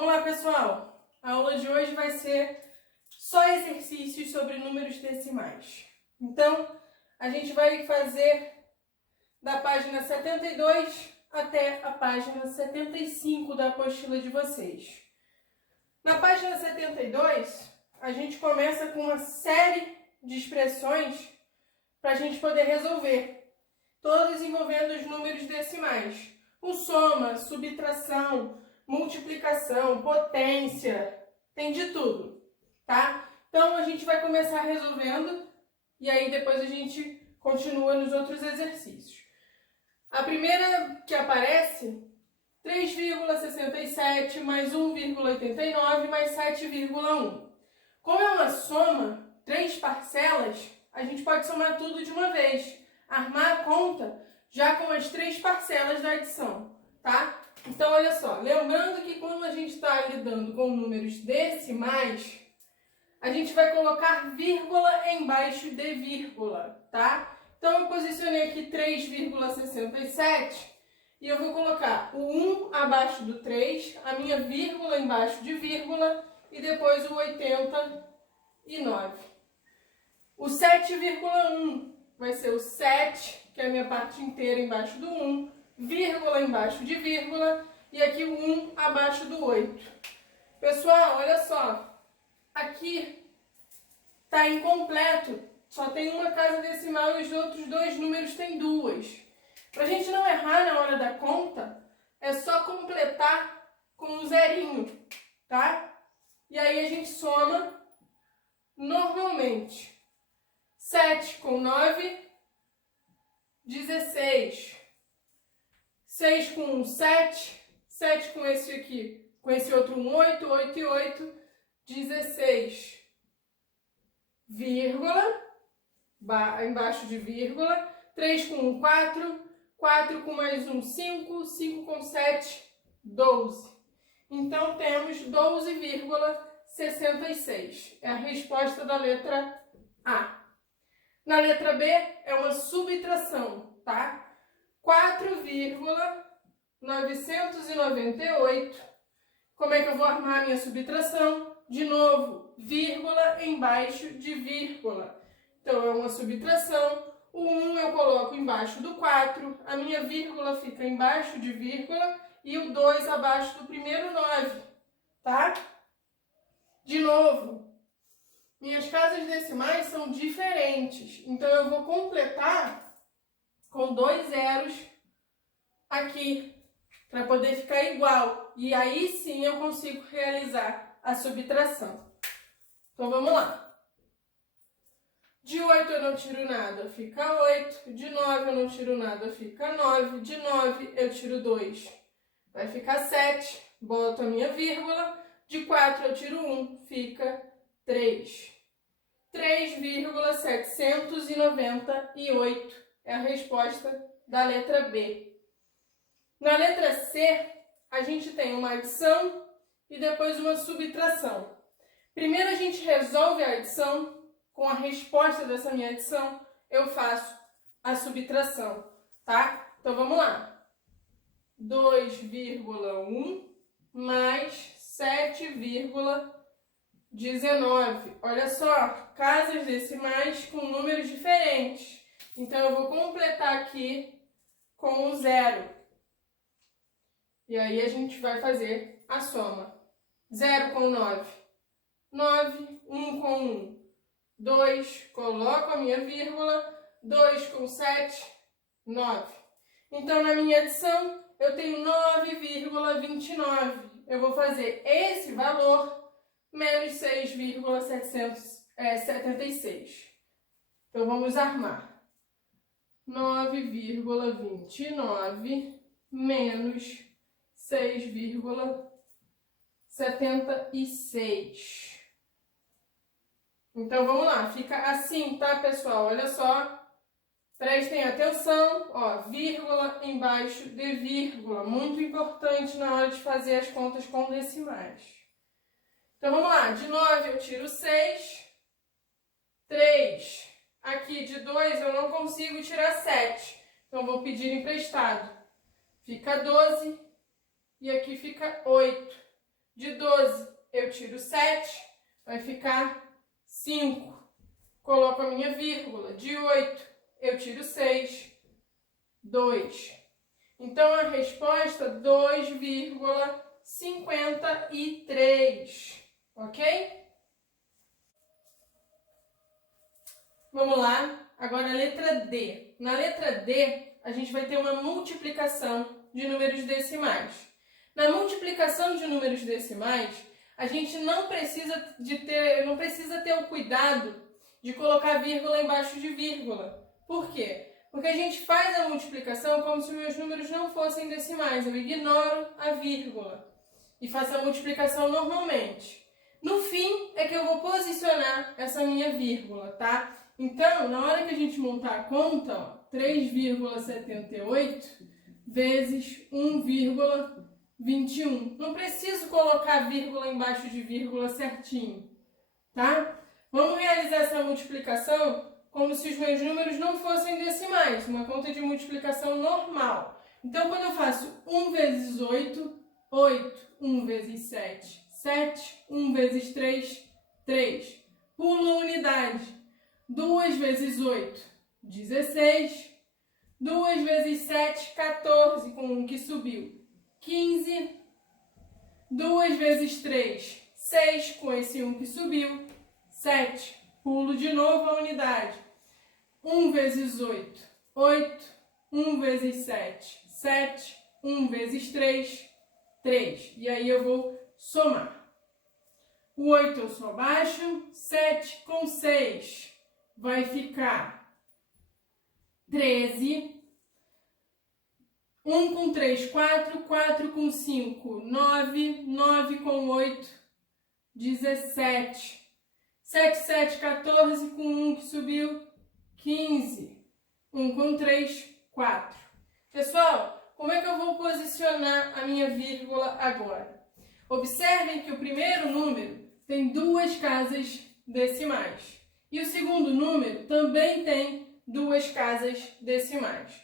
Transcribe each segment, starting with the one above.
Vamos lá, pessoal. A aula de hoje vai ser só exercícios sobre números decimais. Então, a gente vai fazer da página 72 até a página 75 da apostila de vocês. Na página 72, a gente começa com uma série de expressões para a gente poder resolver, todas envolvendo os números decimais. O soma, subtração, multiplicação, potência, tem de tudo, tá? Então, a gente vai começar resolvendo e aí depois a gente continua nos outros exercícios. A primeira que aparece, 3,67 mais 1,89 mais 7,1. Como é uma soma, 3 parcelas, a gente pode somar tudo de uma vez. Armar a conta já com as 3 parcelas da adição, tá? Então, olha só, lembrando que quando a gente está lidando com números decimais, a gente vai colocar vírgula embaixo de vírgula, tá? Então, eu posicionei aqui 3,67 e eu vou colocar o 1 abaixo do 3, a minha vírgula embaixo de vírgula e depois o 89. O 7,1 vai ser o 7, que é a minha parte inteira embaixo do 1, vírgula embaixo de vírgula e aqui o 1 abaixo do 8. Pessoal, olha só, aqui está incompleto, só tem uma casa decimal e os outros dois números têm duas. Para a gente não errar na hora da conta, é só completar com um zerinho, tá? E aí a gente soma normalmente. 7 com 9, 16. 6 com 1, 7. 7 com esse aqui, com esse outro 1, 8. 8 e 8, 16. Vírgula, embaixo de vírgula. 3 com 1, 4. 4 com mais 1, 5. 5 com 7, 12. Então, temos 12,66. É a resposta da letra A. Na letra B, é uma subtração, tá? 4,998. Como é que eu vou armar a minha subtração? De novo, vírgula embaixo de vírgula. Então, é uma subtração. O 1 eu coloco embaixo do 4, a minha vírgula fica embaixo de vírgula e o 2 abaixo do primeiro 9, tá? De novo, minhas casas decimais são diferentes, então eu vou completar com 2 zeros aqui, para poder ficar igual. E aí sim eu consigo realizar a subtração. Então vamos lá. De 8 eu não tiro nada, fica 8. De 9 eu não tiro nada, fica 9. De 9 eu tiro 2, vai ficar 7. Boto a minha vírgula. De 4 eu tiro 1, fica 3. 3,798 é a resposta da letra B. Na letra C, a gente tem uma adição e depois uma subtração. Primeiro a gente resolve a adição. Com a resposta dessa minha adição, eu faço a subtração, tá? Então, vamos lá. 2,1 mais 7,19. Olha só, casas decimais com números diferentes. Então, eu vou completar aqui com um zero. E aí, a gente vai fazer a soma. 0 com 9. 9, 1 com 1. 2, coloco a minha vírgula, 2 com 7, 9. Então, na minha adição, eu tenho 9,29. Eu vou fazer esse valor menos 6,776. Então, vamos armar. 9,29 menos 6,76. Então, vamos lá. Fica assim, tá, pessoal? Olha só. Prestem atenção. Ó, vírgula embaixo de vírgula. Muito importante na hora de fazer as contas com decimais. Então, vamos lá. De 9 eu tiro 6. 3. Aqui de 2 eu não consigo tirar 7. Então, vou pedir emprestado. Fica 12. E aqui fica 8. De 12 eu tiro 7, vai ficar 5. Coloco a minha vírgula. De 8 eu tiro 6, 2. Então, a resposta 2,53, ok? Vamos lá, agora a letra D. Na letra D, a gente vai ter uma multiplicação de números decimais. Na multiplicação de números decimais, a gente não precisa ter o cuidado de colocar vírgula embaixo de vírgula. Por quê? Porque a gente faz a multiplicação como se meus números não fossem decimais. Eu ignoro a vírgula e faço a multiplicação normalmente. No fim, é que eu vou posicionar essa minha vírgula, tá? Então, na hora que a gente montar a conta, ó, 3,78 vezes 1,21. Não preciso colocar vírgula embaixo de vírgula certinho, tá? Vamos realizar essa multiplicação como se os meus números não fossem decimais, uma conta de multiplicação normal. Então, quando eu faço 1 vezes 8, 8. 1 vezes 7, 7. 1 vezes 3, 3. Pulo unidade. 2 vezes 8, 16. 2 vezes 7, 14, com 1 que subiu. 15. 2 vezes 3, 6, com esse 1 que subiu. 7. Pulo de novo a unidade. 1 vezes 8, 8. 1 vezes 7, 7. 1 vezes 3, 3. E aí eu vou somar. O 8 eu só baixo. 7 com 6 vai ficar 13. 1 com 3, 4. 4 com 5, 9. 9 com 8, 17. 7, 7, 14, com 1 que subiu, 15. 1 com 3, 4. Pessoal, como é que eu vou posicionar a minha vírgula agora? Observem que o primeiro número tem 2 casas decimais. E o segundo número também tem 2 casas decimais.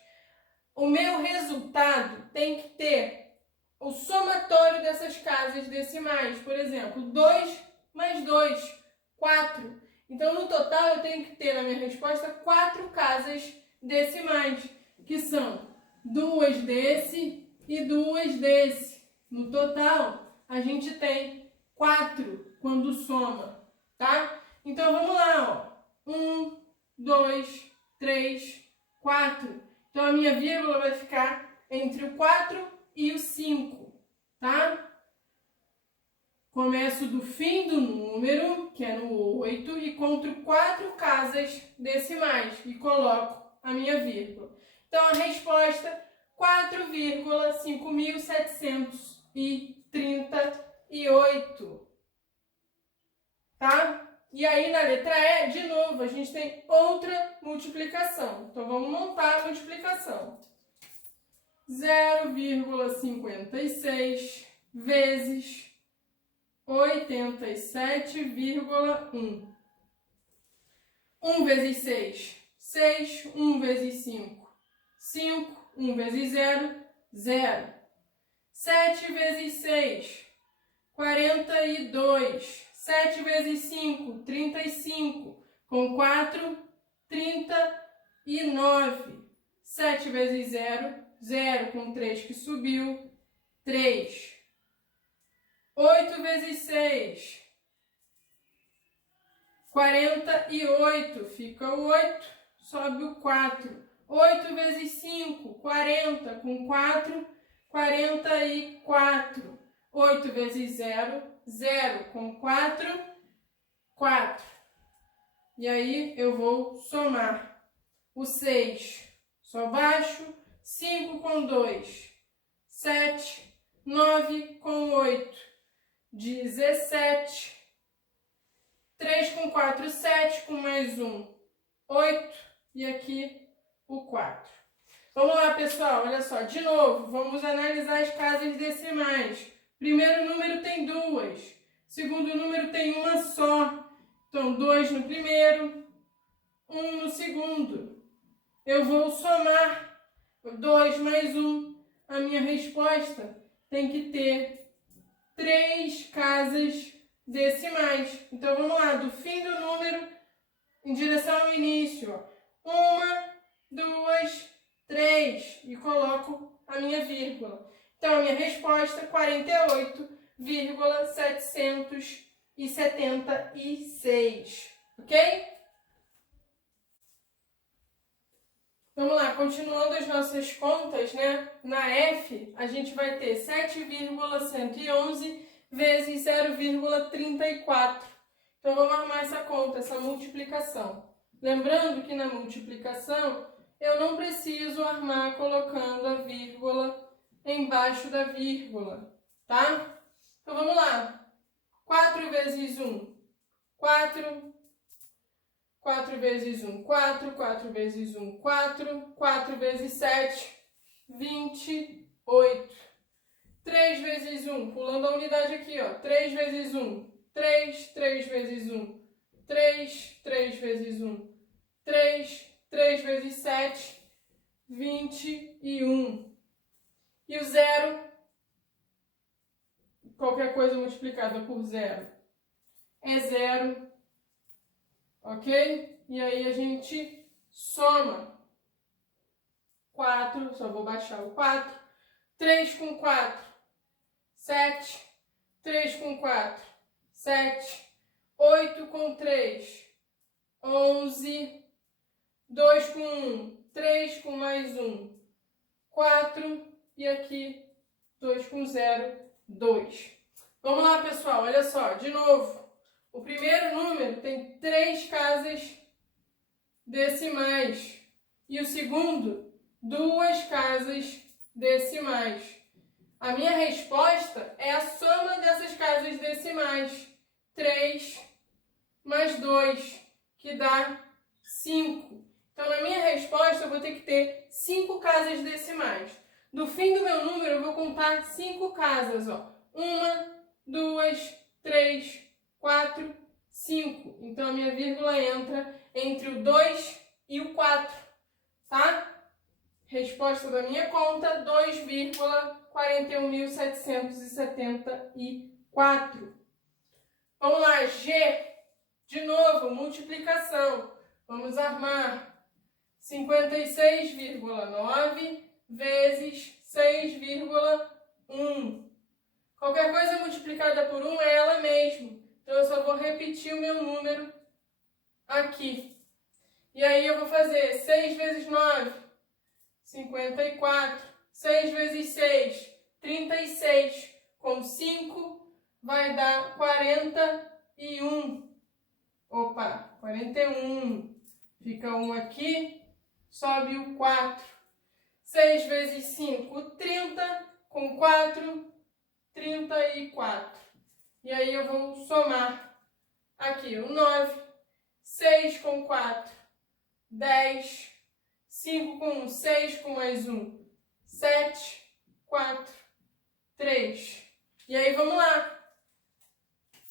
O meu resultado tem que ter o somatório dessas casas decimais. Por exemplo, 2 mais 2. 4. Então, no total, eu tenho que ter na minha resposta 4 casas decimais, que são 2 desse e 2 desse. No total, a gente tem 4 quando soma, tá? Então, vamos lá, ó. 1, 2, 3, 4. Então, a minha vírgula vai ficar entre o 4 e o 5, tá? Começo do fim do número, que é no 8, e conto 4 casas decimais e coloco a minha vírgula. Então, a resposta 4,5738. Tá? E aí, na letra E, de novo, a gente tem outra multiplicação. Então, vamos montar a multiplicação. 0,56 vezes 87,1. 1 vezes 6, 6. 1 vezes 5, 5. 1 vezes 0, 0. 7 vezes 6, 42. 7 vezes 5, 35. Com 4, 39. 7 vezes 0, 0. Com 3 que subiu, 3. 8 vezes 6, 48, fica o 8, sobe o 4. 8 vezes 5, 40, com 4, 44. 8 vezes 0, 0, com 4, 4. E aí eu vou somar. O 6, só baixo. 5 com 2, 7. 9 com 8, 17, 3 com 4, 7, com mais 1, 8, e aqui o 4. Vamos lá, pessoal, olha só, de novo, vamos analisar as casas decimais. Primeiro número tem 2, segundo número tem uma só. Então, 2 no primeiro, 1 no segundo. Eu vou somar 2 mais 1, a minha resposta tem que ter 3 casas decimais. Então, vamos lá, do fim do número em direção ao início. 1, 2, 3. E coloco a minha vírgula. Então, a minha resposta é 48,776. Ok? Vamos lá, continuando as nossas contas, né? Na F, a gente vai ter 7,111 vezes 0,34. Então, vamos arrumar essa conta, essa multiplicação. Lembrando que na multiplicação, eu não preciso armar colocando a vírgula embaixo da vírgula, tá? Então, vamos lá. 4 vezes 1, 4. 4 vezes 1, 4. 4 vezes 1, 4. 4 vezes 7, 28. 3 vezes 1, pulando a unidade aqui, ó. 3 vezes 1, 3. 3 vezes 1, 3. 3 vezes 1, 3. 3 vezes 7, 21. E o zero, qualquer coisa multiplicada por zero é zero. Ok? E aí a gente soma 4, só vou baixar o 4. 3 com 4, 7. 3 com 4, 7. 8 com 3, 11. 2 com 1, 3 com mais 1, 4. E aqui 2 com 0, 2. Vamos lá, pessoal, olha só, de novo. O primeiro número tem 3 casas decimais e o segundo, 2 casas decimais. A minha resposta é a soma dessas casas decimais. 3 mais 2, que dá 5. Então, na minha resposta, eu vou ter que ter 5 casas decimais. Do fim do meu número, eu vou contar 5 casas. 1, 2, 3, 4, 5. Então, a minha vírgula entra entre o 2 e o 4, tá? Resposta da minha conta, 2,41.774. Vamos lá, G. De novo, multiplicação. Vamos armar 56,9 vezes 6,1. Qualquer coisa multiplicada por 1 é ela mesma. Então, eu só vou repetir o meu número aqui. E aí, eu vou fazer 6 vezes 9, 54. 6 vezes 6, 36. Com 5, vai dar 41. Opa, 41. Fica 1 aqui, sobe o 4. 6 vezes 5, 30. Com 4, 34. E aí eu vou somar aqui o 9. 6 com 4, 10. 5 com 1, 6 com mais 1, 7, 4, 3. E aí vamos lá.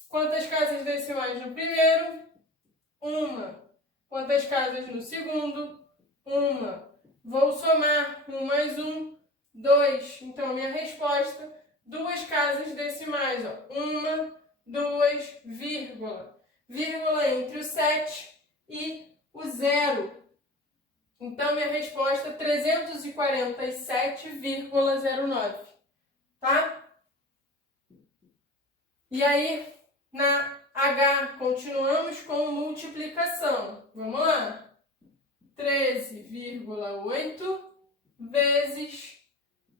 Quantas casas decimais no primeiro? 1. Quantas casas no segundo? 1. Vou somar 1 mais 1, 2. Então, minha resposta, 2 casas decimais. 1, 2, vírgula. Vírgula entre o 7 e o 0. Então, minha resposta é 347,09. Tá? E aí, na H, continuamos com multiplicação. Vamos lá. 13,8 vezes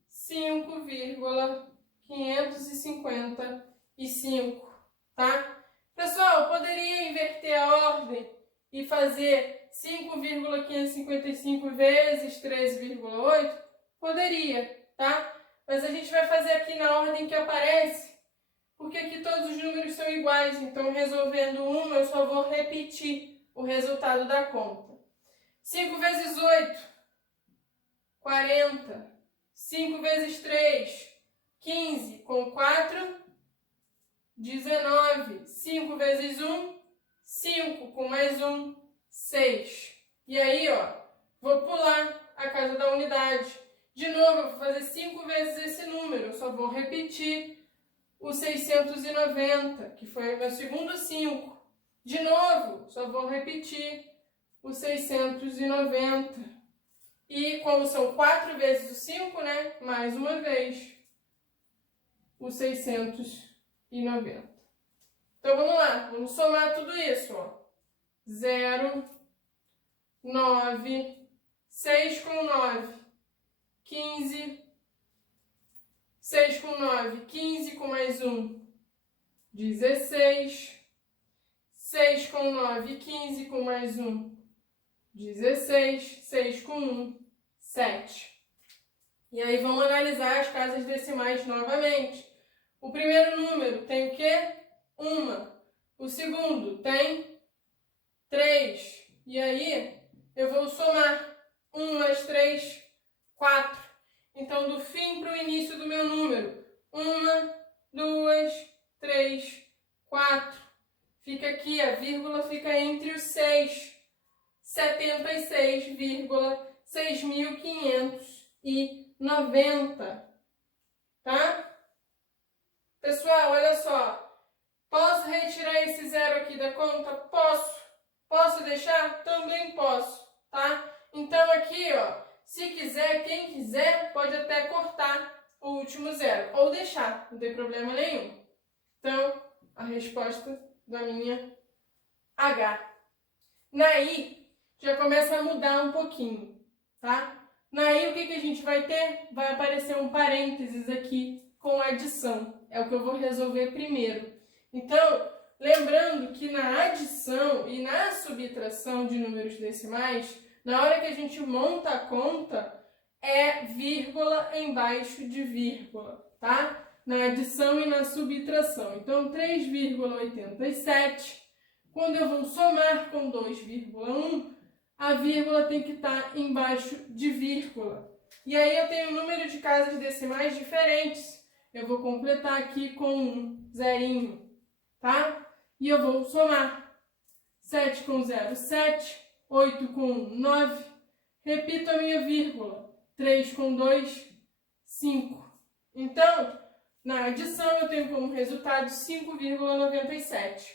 5,555, tá? Pessoal, eu poderia inverter a ordem e fazer 5,555 vezes 13,8? Poderia, tá? Mas a gente vai fazer aqui na ordem que aparece, porque aqui todos os números são iguais, então resolvendo uma, eu só vou repetir o resultado da conta. 5 vezes 8, 40. 5 vezes 3, 15. Com 4, 19. 5 vezes 1, 5. Com mais 1, 6. E aí, vou pular a casa da unidade. De novo, eu vou fazer 5 vezes esse número, eu só vou repetir o 690, que foi o meu segundo 5. De novo, só vou repetir o 690. E como são 4 vezes o 5, né? Mais uma vez, o 690. Então, vamos lá. Vamos somar tudo isso, ó. 0, 9, 6 com 9, 15. 6 com 9, 15 com mais 1, 16. 6 com 9, 15 com mais 1, 16. 6 com 1, 7. E aí vamos analisar as casas decimais novamente. O primeiro número tem o quê? 1. O segundo tem 3. E aí eu vou somar 1 mais 3, 4. Então, do fim para o início do meu número, 1, 2, 3, 4. Fica aqui, a vírgula fica entre os 6. 76,6590. Tá? Pessoal, olha só. Posso retirar esse zero aqui da conta? Posso. Posso deixar? Também posso. Tá? Então, aqui, ó. Se quiser, quem quiser, pode até cortar o último zero. Ou deixar, não tem problema nenhum. Então, a resposta da minha H. Na I, já começa a mudar um pouquinho, tá? Na I, o que a gente vai ter? Vai aparecer um parênteses aqui com adição. É o que eu vou resolver primeiro. Então, lembrando que na adição e na subtração de números decimais, na hora que a gente monta a conta, é vírgula embaixo de vírgula, tá? Na adição e na subtração. Então, 3,87. Quando eu vou somar com 2,1, a vírgula tem que estar embaixo de vírgula. E aí eu tenho um número de casas decimais diferentes. Eu vou completar aqui com um zerinho, tá? E eu vou somar. 7 com 0, 7. 8 com 1, 9. Repito a minha vírgula. 3 com 2, 5. Então, na adição eu tenho como resultado 5,97.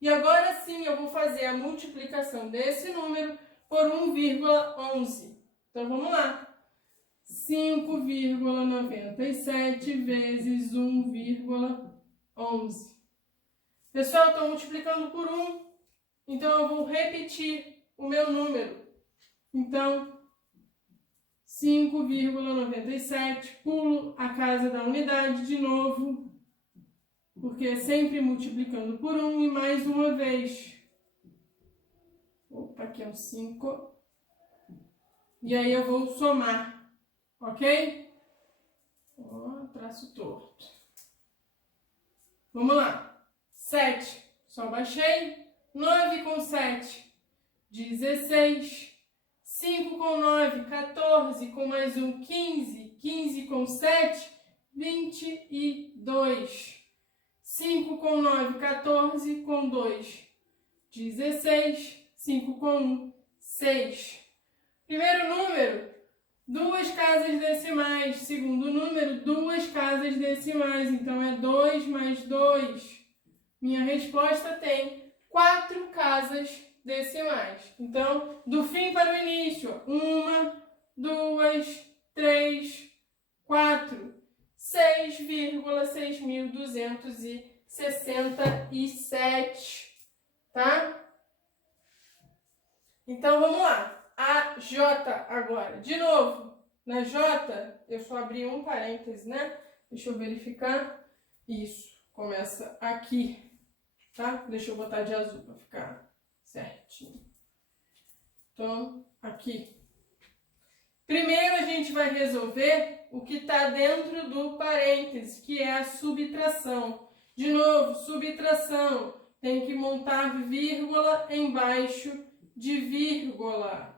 E agora sim eu vou fazer a multiplicação desse número por 1,11. Então vamos lá. 5,97 vezes 1,11. Pessoal, estou multiplicando por 1. Então eu vou repetir o meu número. Então, 5,97, pulo a casa da unidade de novo, porque é sempre multiplicando por 1 e mais uma vez. Opa, aqui é um 5. E aí eu vou somar, ok? Ó, traço torto. Vamos lá. 7, só baixei. 9 com 7, 16. 5 com 9, 14, com mais um, 15. 15 com 7, 22. 5 com 9, 14, com 2, 16. 5 com 1, 6. Primeiro número, 2 casas decimais. Segundo número, 2 casas decimais. Então, é 2 mais 2. Minha resposta tem 4 casas decimais. Então, do fim para o início, 1, 2, 3, 4, 6,6267, tá? Então, vamos lá. A J agora. De novo, na J, eu só abri um parêntese, né? Deixa eu verificar. Isso, começa aqui, tá? Deixa eu botar de azul para ficar certinho. Então, aqui. Primeiro a gente vai resolver o que está dentro do parêntese, que é a subtração. De novo, subtração. Tem que montar vírgula embaixo de vírgula.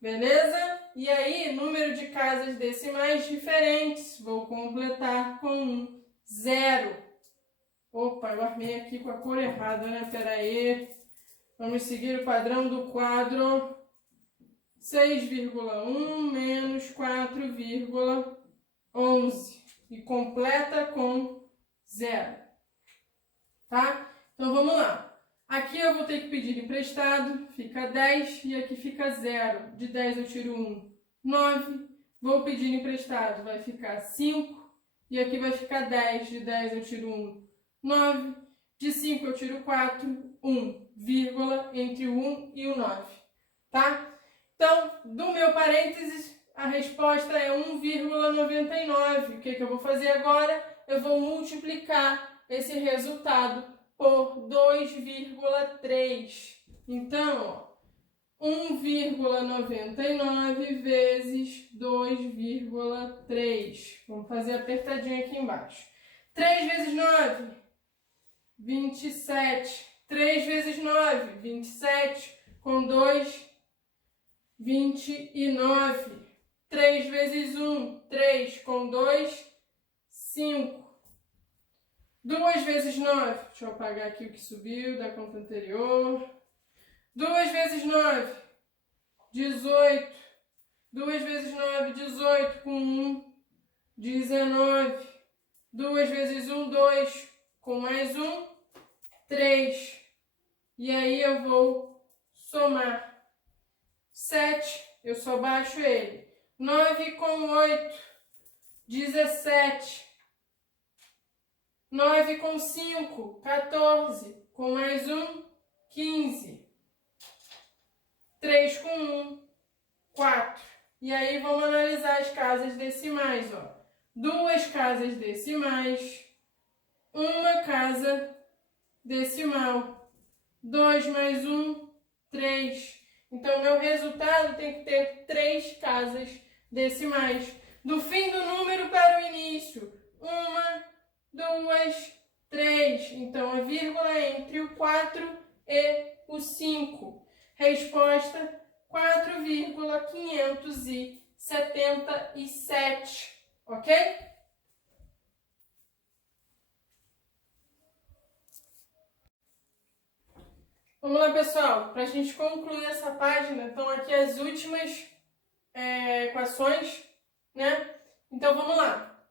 Beleza? E aí, número de casas decimais diferentes. Vou completar com um 0. Opa, eu armei aqui com a cor errada, né? Pera aí. Vamos seguir o padrão do quadro. 6,1 menos 4,11. e completa com 0. Tá? Então vamos lá. Aqui eu vou ter que pedir emprestado, fica 10 e aqui fica 0. De 10 eu tiro 1, 9. Vou pedir emprestado, vai ficar 5 e aqui vai ficar 10. De 10 eu tiro 1, 9. De 5 eu tiro 4, 1, vírgula, entre o 1 e o 9. Tá? Então, do meu parênteses, a resposta é 1,99. O que eu vou fazer agora? Eu vou multiplicar esse resultado por 2,3. Então, 1,99 vezes 2,3. Vamos fazer apertadinho aqui embaixo. 3 vezes 9, 27. 3 vezes 9, 27. Com 2, 29. 3 vezes 1, 3. Com 2, 5. 2 vezes 9, deixa eu apagar aqui o que subiu da conta anterior. 2 vezes 9, 18. 2 vezes 9, 18. Com 1, 19. 2 vezes 1, 2. Com mais 1, 3. E aí eu vou somar. 7, eu só baixo ele. 9 com 8, 17. 9 com 5, 14. Com mais 1, 15. 3 com 1, 4. E aí vamos analisar as casas decimais, ó. 2 casas decimais, uma casa decimal. 2 mais 1, 3. Então, meu resultado tem que ter 3 casas decimais. Do fim do número para o início. 1, 2, 3. Então, a vírgula é entre o 4 e o 5. Resposta 4,577. Ok? Vamos lá, pessoal. Para a gente concluir essa página, estão aqui as últimas equações, né? Então, vamos lá.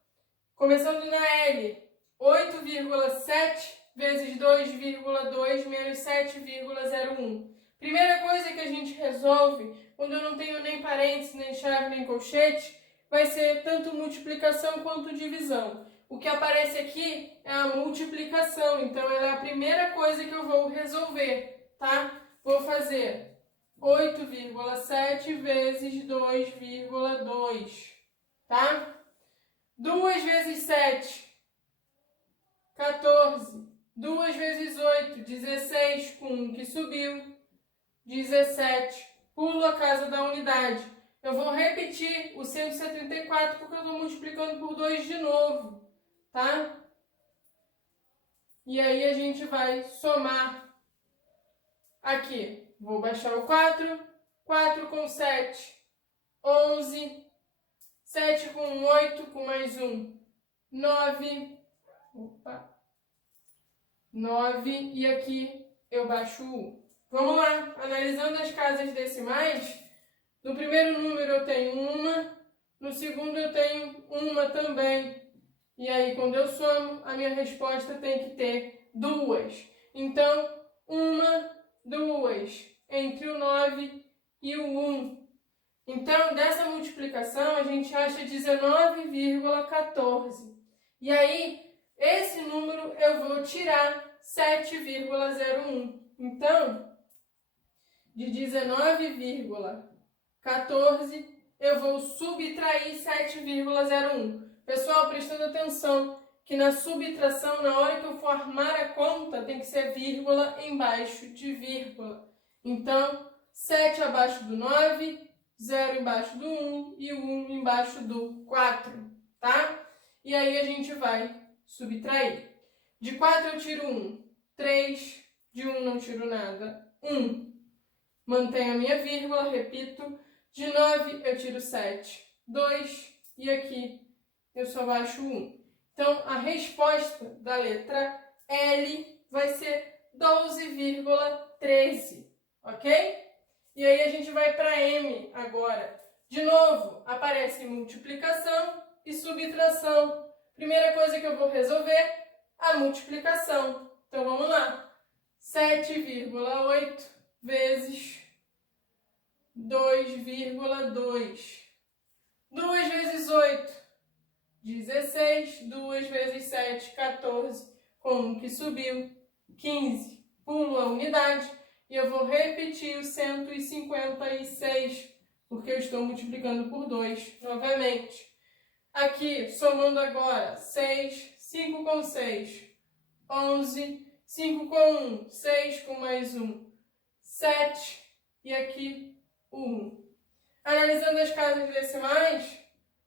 Começando na L, 8,7 vezes 2,2 menos 7,01. Primeira coisa que a gente resolve, quando eu não tenho nem parênteses, nem chave, nem colchete, vai ser tanto multiplicação quanto divisão. O que aparece aqui é a multiplicação, então ela é a primeira coisa que eu vou resolver, tá? Vou fazer 8,7 vezes 2,2, tá? 2 vezes 7, 14. 2 vezes 8, 16, com 1 que subiu, 17. Pulo a casa da unidade. Eu vou repetir o 174 porque eu estou multiplicando por 2 de novo, tá? E aí a gente vai somar aqui. Vou baixar o 4. 4 com 7, 11. 7 com 8, com mais 1, 9. Opa. 9. E aqui eu baixo o 1. Vamos lá. Analisando as casas decimais, no primeiro número eu tenho uma, no segundo eu tenho uma também. E aí, quando eu somo, a minha resposta tem que ter 2. Então, 1, 2, entre o 9 e o 1. Então, dessa multiplicação, a gente acha 19,14. E aí, esse número eu vou tirar 7,01. Então, de 19,14, eu vou subtrair 7,01. Pessoal, prestando atenção que na subtração, na hora que eu for armar a conta, tem que ser vírgula embaixo de vírgula. Então, 7 abaixo do 9, 0 embaixo do 1 e o 1 embaixo do 4, tá? E aí a gente vai subtrair. De 4 eu tiro 1, 3, de 1 não tiro nada, 1. Mantenho a minha vírgula, repito. De 9 eu tiro 7, 2 e aqui eu só baixo 1. Então, a resposta da letra L vai ser 12,13, ok? E aí a gente vai para M agora. De novo, aparece multiplicação e subtração. Primeira coisa que eu vou resolver, a multiplicação. Então, vamos lá. 7,8 vezes 2,2. 2 vezes 8, 16. 2 vezes 7, 14. Com 1 que subiu, 15. Pulo a unidade e eu vou repetir o 156, porque eu estou multiplicando por 2 novamente. Aqui, somando agora, 6, 5 com 6, 11, 5 com 1, 6 com mais 1, 7, e aqui o 1. Analisando as casas decimais,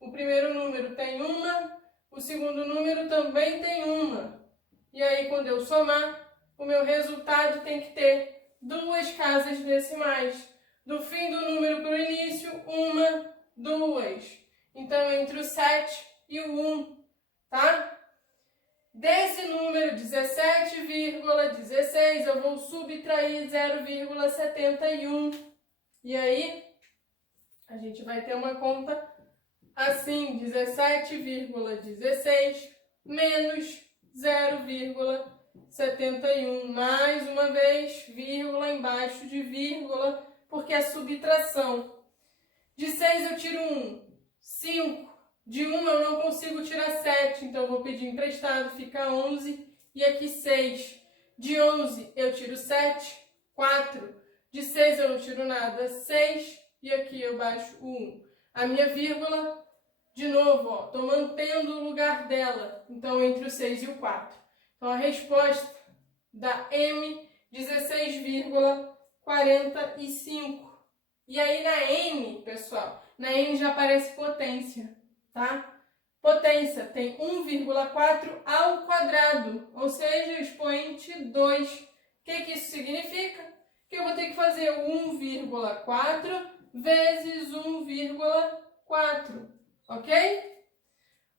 o primeiro número tem uma, o segundo número também tem uma. E aí, quando eu somar, o meu resultado tem que ter duas casas decimais. Do fim do número para o início, uma, duas. Então, entre o 7 e o 1, tá? Desse número 17,16, eu vou subtrair 0,71. E aí, a gente vai ter uma conta assim, 17,16 menos 0,71. Mais uma vez, vírgula embaixo de vírgula, porque é subtração. De 6 eu tiro 1, 5. De 1 eu não consigo tirar 7, então eu vou pedir emprestado, fica 11. E aqui 6. De 11 eu tiro 7, 4. De 6 eu não tiro nada, 6. E aqui eu baixo o 1. A minha vírgula, de novo, ó, estou mantendo o lugar dela. Então, entre o 6 e o 4. Então, a resposta da M, 16,45. E aí, na M, pessoal, na M já aparece potência, tá? Potência tem 1,4 ao quadrado, ou seja, expoente 2. O que isso significa? Que eu vou ter que fazer 1,4 vezes 1,4, ok?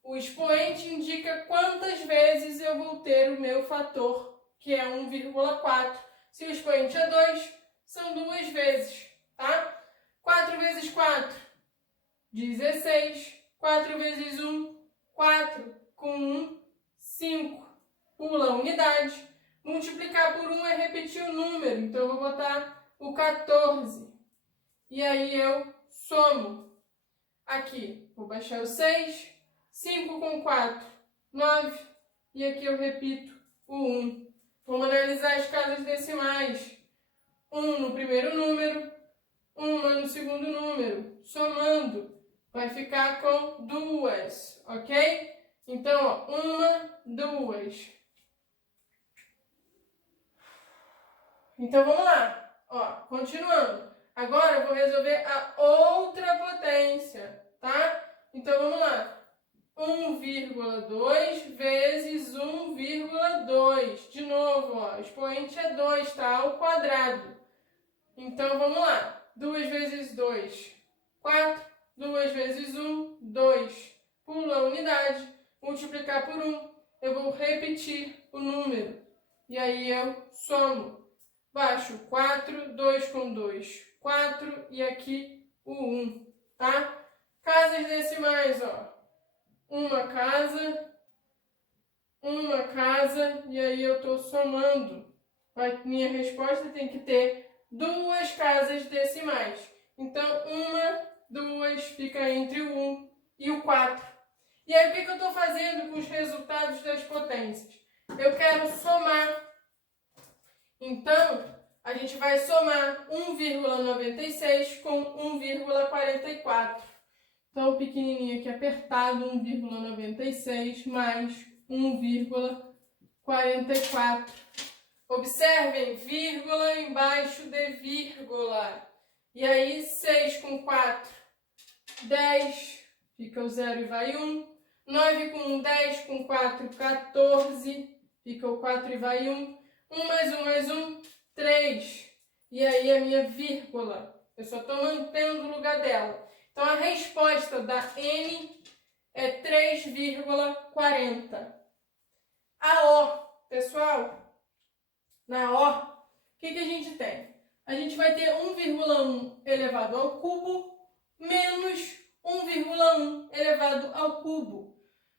O expoente indica quantas vezes eu vou ter o meu fator, que é 1,4. Se o expoente é 2, são 2 vezes, tá? 4 vezes 4, 16. 4 vezes 1, 4. Com 1, 5. Pula a unidade. Multiplicar por 1 é repetir o número, então eu vou botar o 14. E aí eu somo. Aqui, vou baixar o 6. 5 com 4, 9. E aqui eu repito o 1. Vamos analisar as casas decimais. 1 no primeiro número, 1 no segundo número. Somando, vai ficar com 2, ok? Então, ó, 1, 2. Então, vamos lá. Ó, continuando. Agora, eu vou resolver a outra potência, tá? Então, vamos lá. 1,2 vezes 1,2. De novo, ó, o expoente é 2, tá? Ao quadrado. Então, vamos lá. 2 vezes 2, 4. 2 vezes 1, 2. Pula a unidade. Multiplicar por 1. Eu vou repetir o número. E aí eu somo. Baixo 4, 2 com 2, 4. E aqui o 1, tá? Casas decimais, ó. Uma casa, e aí eu estou somando. Minha resposta tem que ter duas casas decimais. Então, 2 fica entre o 1 e o 4. E aí, o que eu estou fazendo com os resultados das potências? Eu quero somar. Então, a gente vai somar 1,96 com 1,44. Então, o pequenininho aqui apertado, 1,96 mais 1,44. Observem, vírgula embaixo de vírgula. E aí, 6 com 4, 10. Fica o 0 e vai 1. 9 com 1, 10. Com 4, 14. Fica o 4 e vai 1. 1 mais 1, 3. E aí, a minha vírgula. Eu só estou mantendo o lugar dela. Então, a resposta da N é 3,40. A O, pessoal, na O, o que a gente tem? A gente vai ter 1,1 elevado ao cubo menos 1,1 elevado ao cubo.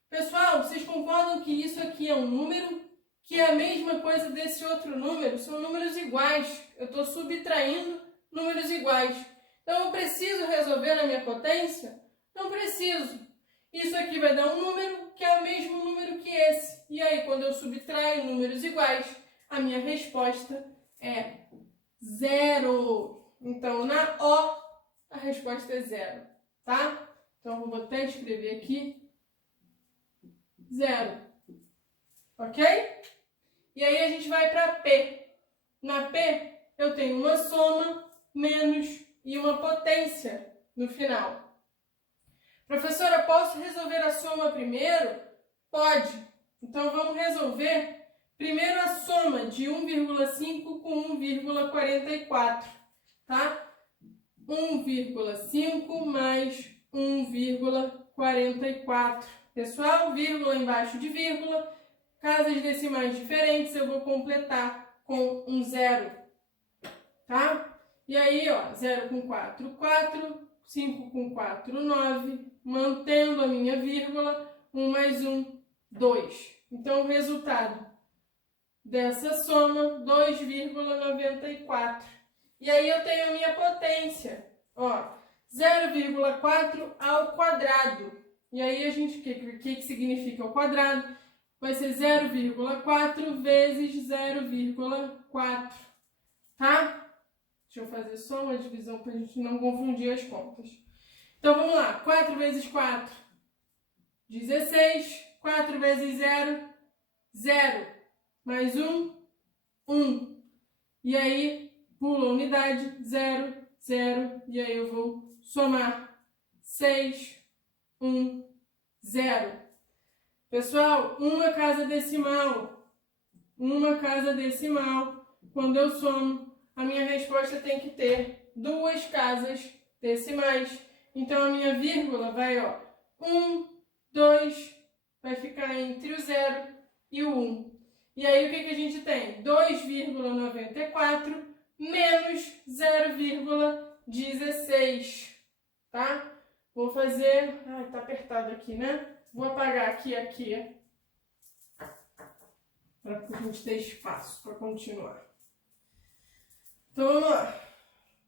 Pessoal, vocês concordam que isso aqui é um número? Que é a mesma coisa desse outro número? São números iguais. Eu estou subtraindo números iguais. Então, eu preciso resolver na minha potência? Não preciso. Isso aqui vai dar um número que é o mesmo número que esse. E aí, quando eu subtraio números iguais, a minha resposta é 0. Então, na O, a resposta é 0, tá? Então, vou até escrever aqui 0. Ok? E aí, a gente vai para P. Na P, eu tenho uma soma, menos e uma potência no final. Professora, posso resolver a soma primeiro? Pode. Então, vamos resolver primeiro a soma de 1,5 com 1,44, tá? 1,5 mais 1,44. Pessoal, vírgula embaixo de vírgula. Casas decimais diferentes, eu vou completar com um 0, tá? E aí, ó, 0 com 4, 4. 5 com 4, 9, mantendo a minha vírgula, 1 mais 1, 2. Então, o resultado dessa soma, 2,94. E aí, eu tenho a minha potência, ó, 0,4 ao quadrado. E aí, a gente, o que significa o quadrado? Vai ser 0,4 vezes 0,4, tá? Deixa eu fazer só uma divisão para a gente não confundir as contas. Então, vamos lá. 4 vezes 4, 16. 4 vezes 0, 0. Mais 1, 1. E aí, pula a unidade, 0, 0. E aí, eu vou somar 6, 1, 0. Pessoal, uma casa decimal. Uma casa decimal. Quando eu somo, a minha resposta tem que ter 2 casas decimais. Então, a minha vírgula vai, ó, 1, 2, vai ficar entre o 0 e o 1. E aí, o que a gente tem? 2,94 menos 0,16, tá? Vou fazer... Ai, tá apertado aqui, né? Vou apagar aqui, para a gente ter espaço para continuar. Então, vamos lá.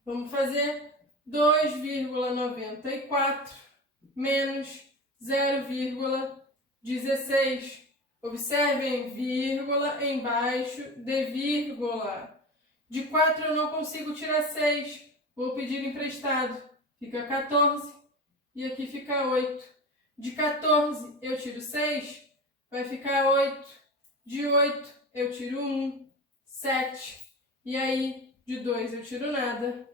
Vamos fazer 2,94 menos 0,16. Observem, vírgula embaixo de vírgula. De 4 eu não consigo tirar 6. Vou pedir emprestado. Fica 14 e aqui fica 8. De 14 eu tiro 6, vai ficar 8. De 8 eu tiro 1, 7. E aí, de 2 eu tiro nada,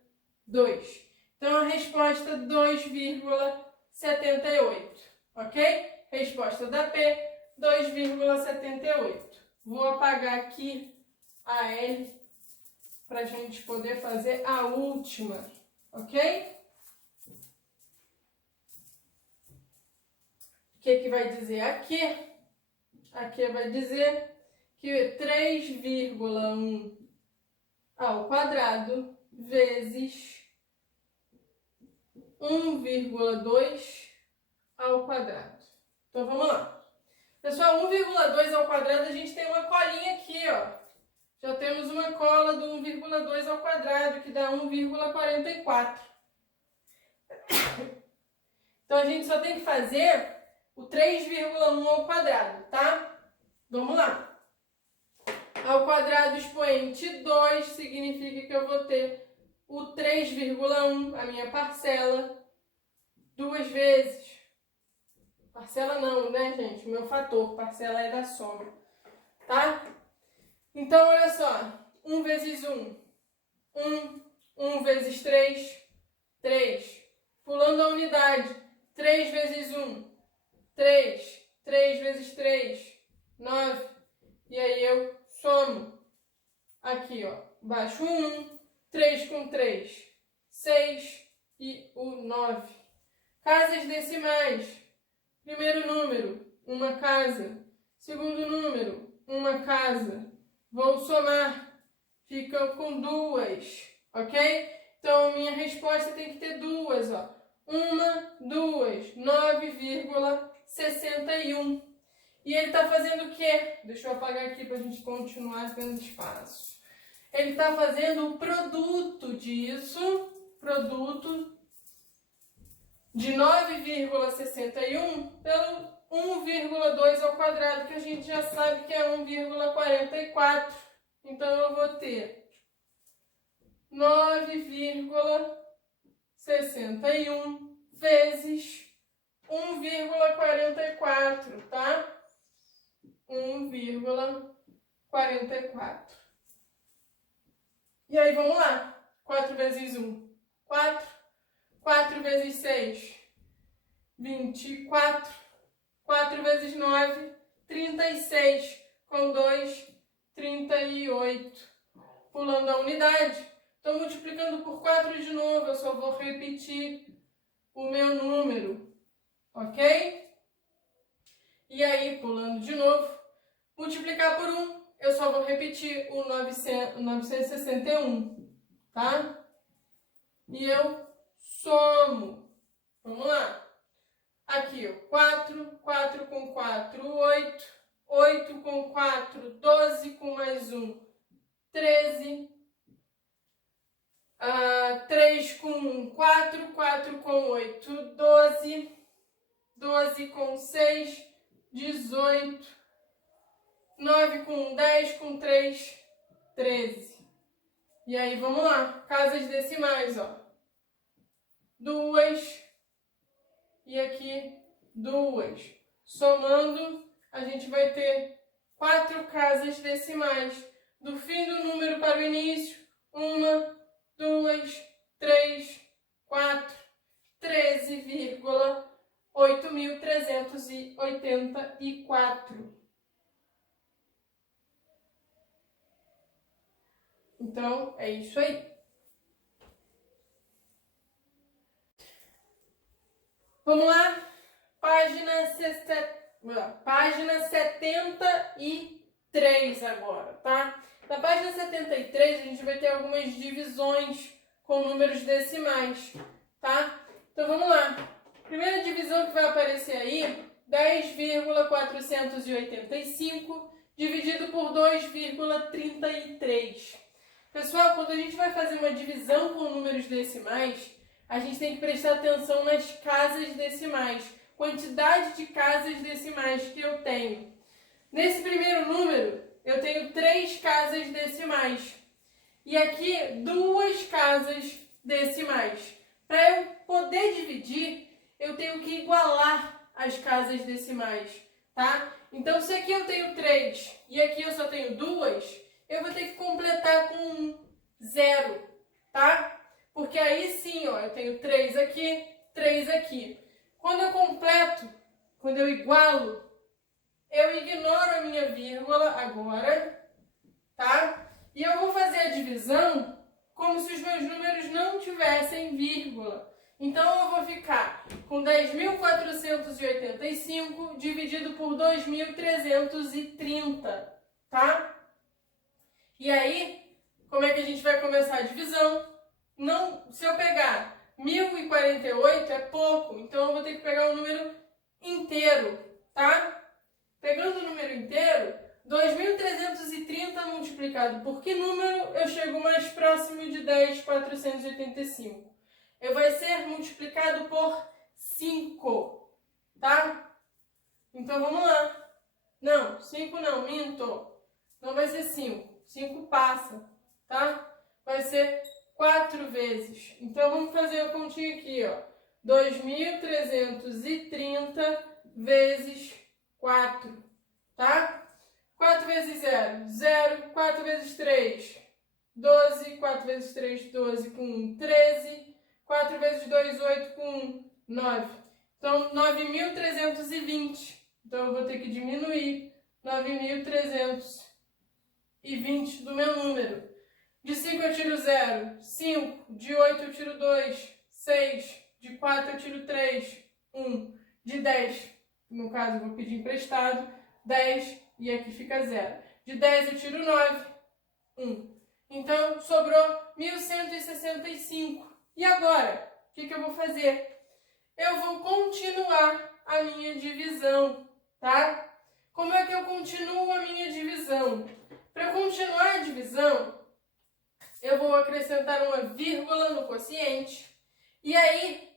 2. Então, a resposta 2,78, ok? Resposta da P, 2,78. Vou apagar aqui a L para a gente poder fazer a última, ok? O que vai dizer aqui? Aqui vai dizer que 3,1 ao quadrado vezes 1,2 ao quadrado. Então, vamos lá. Pessoal, 1,2 ao quadrado, a gente tem uma colinha aqui, ó. Já temos uma cola do 1,2 ao quadrado, que dá 1,44. Então, a gente só tem que fazer o 3,1 ao quadrado, tá? Vamos lá. Ao quadrado expoente 2 significa que eu vou ter o 3,1, a minha parcela, 2 vezes. Parcela não, né, gente? O meu fator. Parcela é da soma. Tá? Então, olha só. 1 vezes 1. 1. 1 vezes 3. 3. Pulando a unidade. 3 vezes 1. 3. 3 vezes 3. 9. E aí eu somo. Aqui, ó. Baixo 1. 3 com 3. 6. E o 9. Casas decimais. Primeiro número, uma casa. Segundo número, uma casa. Vou somar. Fica com 2, ok? Então, a minha resposta tem que ter 2, ó. 1, 2, 9,7. 61. E ele está fazendo o quê? Deixa eu apagar aqui para a gente continuar tendo espaço. Ele está fazendo o produto disso, produto de 9,61 pelo 1,2 ao quadrado, que a gente já sabe que é 1,44. Então, eu vou ter 9,61 vezes 1,44, tá? 1,44. E aí, vamos lá. 4 vezes 1, 4. 4 vezes 6, 24. 4 vezes 9, 36. Com 2, 38. Pulando a unidade. Estou multiplicando por 4 de novo. Eu só vou repetir o meu número. Ok? E aí, pulando de novo, multiplicar por 1, eu só vou repetir o 961, tá? E eu somo. Vamos lá. Aqui, ó, 4, 4 com 4, 8, 8 com 4, 12 com mais 1, 13, 3 com 1, 4, 4 com 8, 12, 12 com 6, 18, 9 com 1, 10 com 3, 13. E aí, vamos lá. Casas decimais, ó. 2 e aqui 2. Somando, a gente vai ter 4 casas decimais. Do fim do número para o início, 1, 2, 3, 4, 13,8.384. Então, é isso aí. Vamos lá? Página 73 agora, tá? Na página 73, a gente vai ter algumas divisões com números decimais, tá? Então, vamos lá. Primeira divisão que vai aparecer aí, 10,485 dividido por 2,33. Pessoal, quando a gente vai fazer uma divisão com números decimais, a gente tem que prestar atenção nas casas decimais, quantidade de casas decimais que eu tenho. Nesse primeiro número, eu tenho 3 casas decimais e aqui 2 casas decimais. Para eu poder dividir, eu tenho que igualar as casas decimais, tá? Então, se aqui eu tenho 3 e aqui eu só tenho 2, eu vou ter que completar com 0, tá? Porque aí sim, ó, eu tenho 3 aqui, 3 aqui. Quando eu completo, quando eu igualo, eu ignoro a minha vírgula agora, tá? E eu vou fazer a divisão como se os meus números não tivessem vírgula. Então, eu vou ficar com 10.485 dividido por 2.330, tá? E aí, como é que a gente vai começar a divisão? Não, se eu pegar 1048 é pouco, então eu vou ter que pegar um número inteiro, tá? Pegando o número inteiro, 2.330 multiplicado por que número eu chego mais próximo de 10.485? Vai ser multiplicado por 5, tá? Então vamos lá. Não, 5 não, minto. Não vai ser 5. 5 passa, tá? Vai ser 4 vezes. Então, vamos fazer a continha aqui, ó. 2.330 vezes 4, tá? 4 vezes 0, 0. 4 vezes 3, 12. 4 vezes 3, 12 com 1, 13. 4 vezes 2, 8 com 1, 9. Então, 9.320. Então, eu vou ter que diminuir 9.320 do meu número. De 5 eu tiro 0, 5. De 8 eu tiro 2, 6. De 4 eu tiro 3, 1. De 10, no caso eu vou pedir emprestado, 10 e aqui fica 0. De 10 eu tiro 9, 1. Então, sobrou 1.165. E agora, o que eu vou fazer? Eu vou continuar a minha divisão, tá? Como é que eu continuo a minha divisão? Para continuar a divisão, eu vou acrescentar uma vírgula no quociente e aí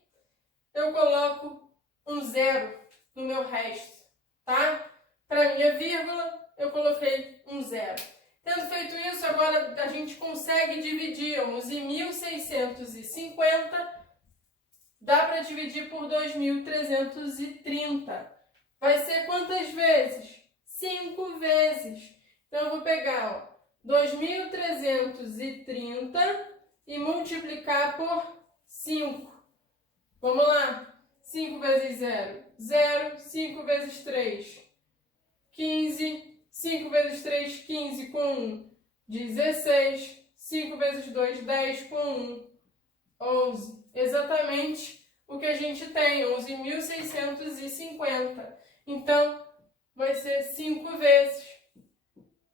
eu coloco um zero no meu resto, tá? Para minha vírgula, eu coloquei um zero. Tendo feito isso, agora a gente consegue dividir 11.650, dá para dividir por 2.330. Vai ser quantas vezes? 5 vezes. Então, eu vou pegar 2.330 e multiplicar por 5. Vamos lá. 5 vezes 0, 0. 5 vezes 3, 15. 5 vezes 3, 15 com 1, 16. 5 vezes 2, 10 com 1, 11. Exatamente o que a gente tem, 11.650. Então, vai ser 5 vezes.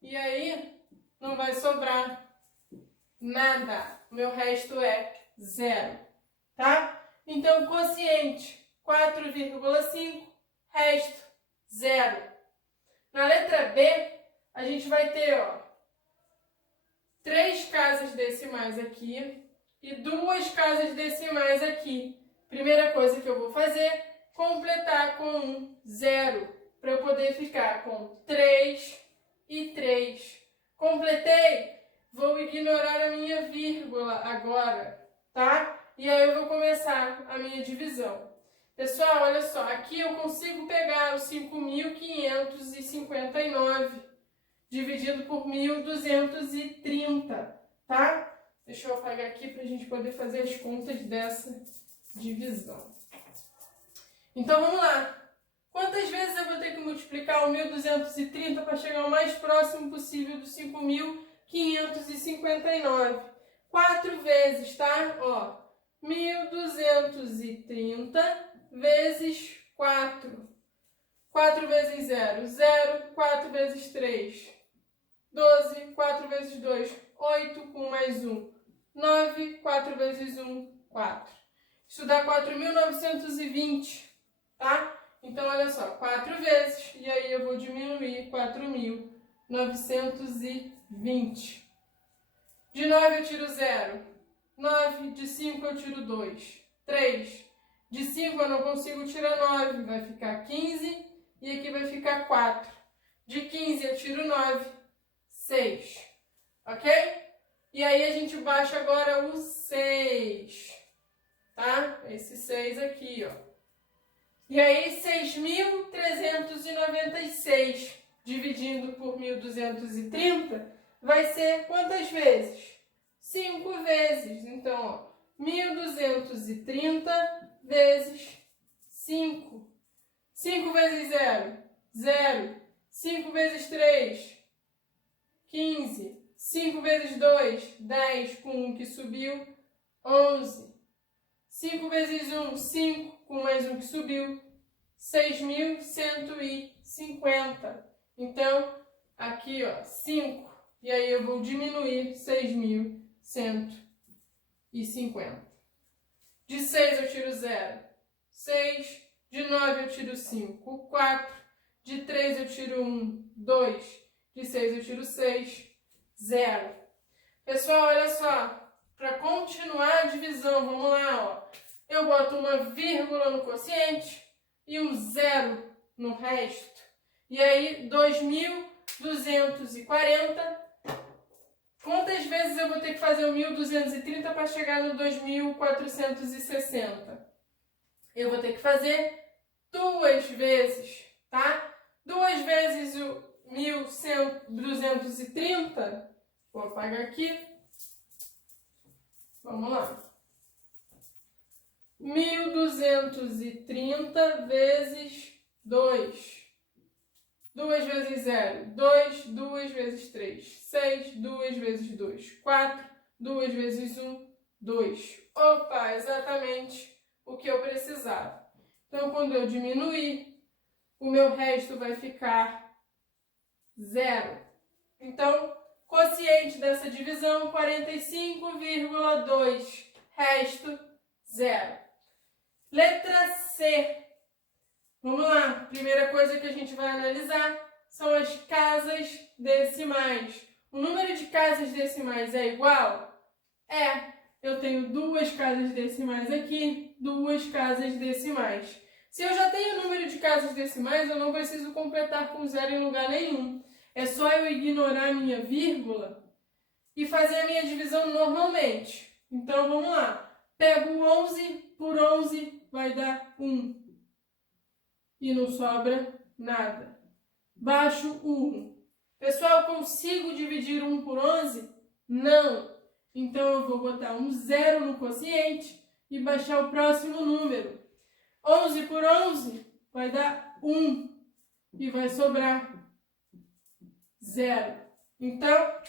E aí, não vai sobrar nada. O meu resto é 0, tá? Então, quociente 4,5, resto 0. Na letra B, a gente vai ter, 3 casas decimais aqui e 2 casas decimais aqui. Primeira coisa que eu vou fazer, completar com um 0, para eu poder ficar com 3 e 3. Completei, vou ignorar a minha vírgula agora, tá? E aí eu vou começar a minha divisão. Pessoal, olha só, aqui eu consigo pegar os 5.559 dividido por 1.230, tá? Deixa eu apagar aqui para a gente poder fazer as contas dessa divisão. Então, vamos lá. Quantas vezes eu vou ter que multiplicar o 1.230 para chegar o mais próximo possível do 5.559? 4 vezes, tá? 1.230 vezes 4. 4 vezes 0, 0. 4 vezes 3, 12. 4 vezes 2, 8, com mais 1, 9. 4 vezes 1, 4. Isso dá 4.920, tá? Então, olha só, 4 vezes, e aí eu vou diminuir 4.920. De 9 eu tiro 0. 9. De 5 eu tiro 2. 3. De 5 eu não consigo tirar 9, vai ficar 15 e aqui vai ficar 4. De 15 eu tiro 9, 6. Ok? E aí a gente baixa agora o 6, tá? Esse 6 aqui, E aí 6.396 dividindo por 1.230 vai ser quantas vezes? 5 vezes. Então, 1.230 vezes 5. 5 vezes 0, 0. 5 vezes 3, 15. 5 vezes 2, 10, com 1 que subiu, 11. 5 vezes 1, 5, com mais 1 que subiu, 6.150. Então, aqui, 5. E aí eu vou diminuir 6.150. De 6 eu tiro 0, 6. De 9 eu tiro 5, 4. De 3 eu tiro 1, 2. De 6 eu tiro 6, 0. Pessoal, olha só. Para continuar a divisão, vamos lá, Eu boto uma vírgula no quociente e um 0 no resto. E aí, 2.240. Quantas vezes eu vou ter que fazer o 1.230 para chegar no 2.460? Eu vou ter que fazer 2 vezes, tá? 2 vezes o 1.230. Vou apagar aqui. Vamos lá. 1.230 vezes 2. 2 vezes 0, 2. 2 vezes 3, 6. 2 vezes 2, 4. 2 vezes 1, 2. Opa, exatamente o que eu precisava. Então, quando eu diminuir, o meu resto vai ficar 0. Então, quociente dessa divisão, 45,2. Resto, 0. Letra C. Vamos lá, primeira coisa que a gente vai analisar são as casas decimais. O número de casas decimais é igual? É. Eu tenho duas casas decimais aqui, duas casas decimais. Se eu já tenho o número de casas decimais, eu não preciso completar com zero em lugar nenhum. É só eu ignorar a minha vírgula e fazer a minha divisão normalmente. Então, vamos lá. Pego 11 por 11, vai dar 1. E não sobra nada. Baixo o 1. Pessoal, consigo dividir 1 por 11? Não. Então, eu vou botar um zero no quociente e baixar o próximo número. 11 por 11 vai dar 1 e vai sobrar 0. Então,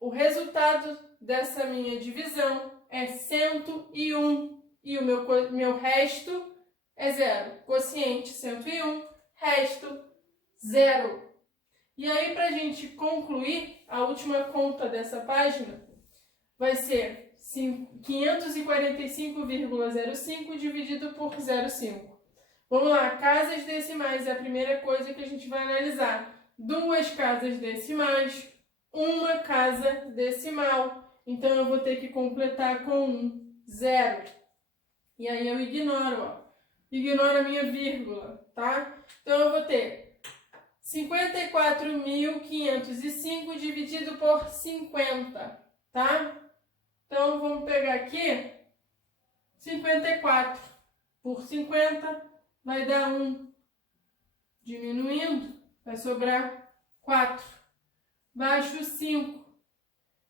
o resultado dessa minha divisão é 101 e o meu resto é 0. Quociente 101, resto 0. E aí, para a gente concluir, a última conta dessa página vai ser 545,05 dividido por 0,5. Vamos lá, casas decimais é a primeira coisa que a gente vai analisar. Duas casas decimais, uma casa decimal. Então, eu vou ter que completar com 0. E aí eu ignoro, ó. Ignoro a minha vírgula, tá? Então, eu vou ter 54.505 dividido por 50, tá? Então, vamos pegar aqui 54 por 50 vai dar 1. Diminuindo, vai sobrar 4. Baixo 5.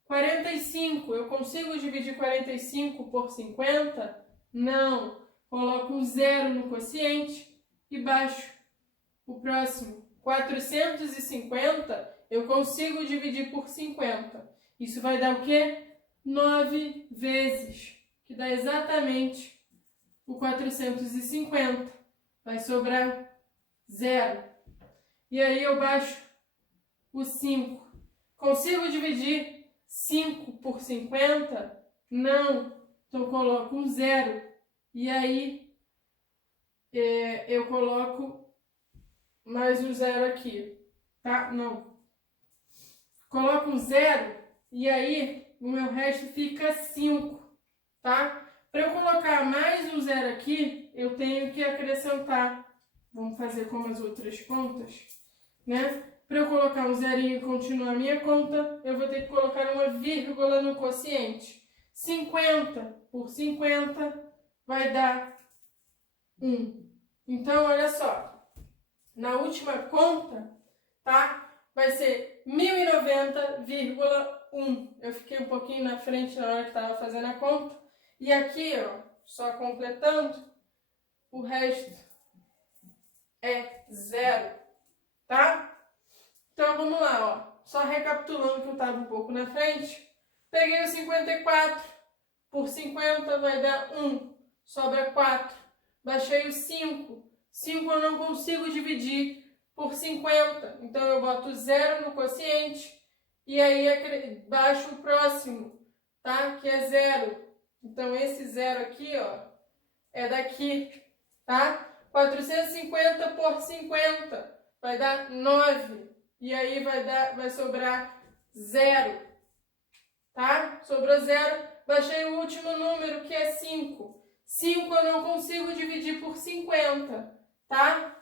45. Eu consigo dividir 45 por 50? Não. Coloco um 0 no quociente e baixo o próximo. 450 eu consigo dividir por 50. Isso vai dar o quê? 9 vezes, que dá exatamente o 450. Vai sobrar 0. E aí eu baixo o 5. Consigo dividir 5 por 50? Não. Então eu coloco um 0. E aí eu coloco mais um 0 aqui. Tá? Não. Coloco um 0 e aí o meu resto fica 5, tá? Para eu colocar mais um 0 aqui, eu tenho que acrescentar. Vamos fazer como as outras contas, né? Para eu colocar um zerinho e continuar a minha conta, eu vou ter que colocar uma vírgula no quociente. 50 por 50 vai dar 1. Então, olha só. Na última conta, tá? Vai ser 1090,1. Eu fiquei um pouquinho na frente na hora que estava fazendo a conta. E aqui, ó, só completando, o resto é 0, tá? Então, vamos lá, ó. Só recapitulando que eu estava um pouco na frente. Peguei o 54 por 50 vai dar 1. Sobra 4. Baixei o 5. 5 eu não consigo dividir por 50. Então, eu boto 0 no quociente e aí baixo o próximo, tá? Que é 0. Então, esse 0 aqui, ó, é daqui, tá? 450 por 50 vai dar 9. E aí vai sobrar 0, tá? Sobrou 0. Baixei o último número, que é 5. 5 eu não consigo dividir por 50, tá?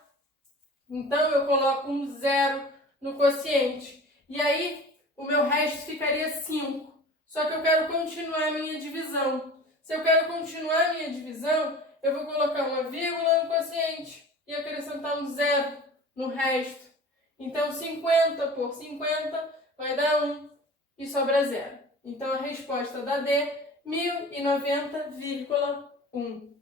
Então, eu coloco um 0 no quociente. E aí, o meu resto ficaria 5. Só que eu quero continuar a minha divisão. Se eu quero continuar a minha divisão, eu vou colocar uma vírgula no quociente e acrescentar um 0 no resto. Então, 50 por 50 vai dar 1 e sobra 0. Então, a resposta da D, 1090,1.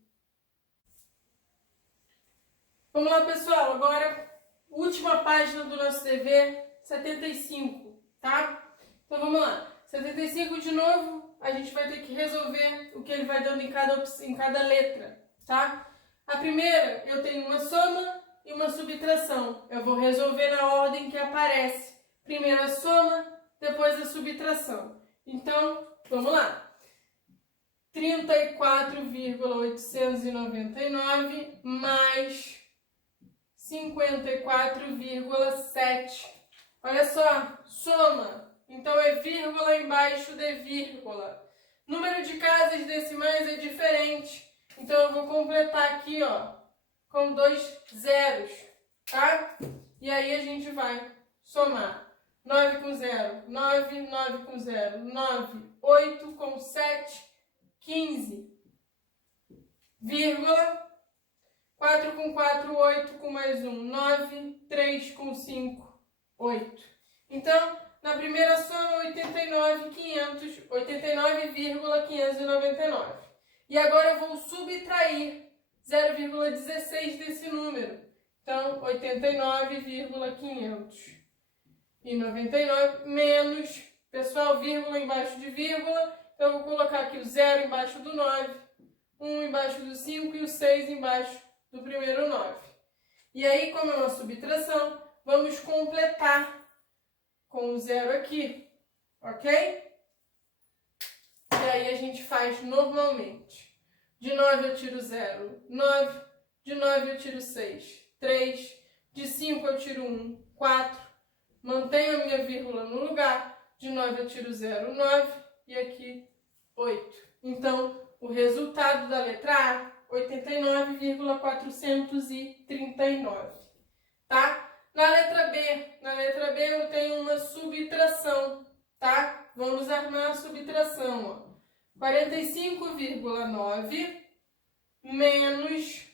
Vamos lá, pessoal. Agora, última página do nosso dever, 75, tá? Então, vamos lá. 75 de novo, a gente vai ter que resolver o que ele vai dando em cada letra, tá? A primeira, eu tenho uma soma e uma subtração. Eu vou resolver na ordem que aparece. Primeiro a soma, depois a subtração. Então, vamos lá. 34,899 mais 54,7. Olha só, soma. Então é vírgula embaixo de vírgula. Número de casas decimais é diferente. Então eu vou completar aqui, ó, com 2 zeros, tá? E aí a gente vai somar. 9 com 0, 9, 9 com 0, 9, 8 com 7, 15, vírgula, 4 com 4, 8 com mais 1, 9, 3 com 5, 8. Então, na primeira soma, 89,599. E agora eu vou subtrair 0,16 desse número. Então, 89,599 menos, pessoal, vírgula embaixo de vírgula. Então, eu vou colocar aqui o 0 embaixo do 9, 1 embaixo do 5 e o 6 embaixo do primeiro 9. E aí, como é uma subtração, vamos completar com o 0 aqui, ok? E aí a gente faz normalmente. De 9 eu tiro 0, 9. De 9 eu tiro 6, 3. De 5 eu tiro 1, 4. Mantenho a minha vírgula no lugar. De 9 eu tiro 0, 9. E aqui, 8. Então, o resultado da letra A, 89,439. Tá? Na letra B eu tenho uma subtração, tá? Vamos armar a subtração, ó. 45,9 menos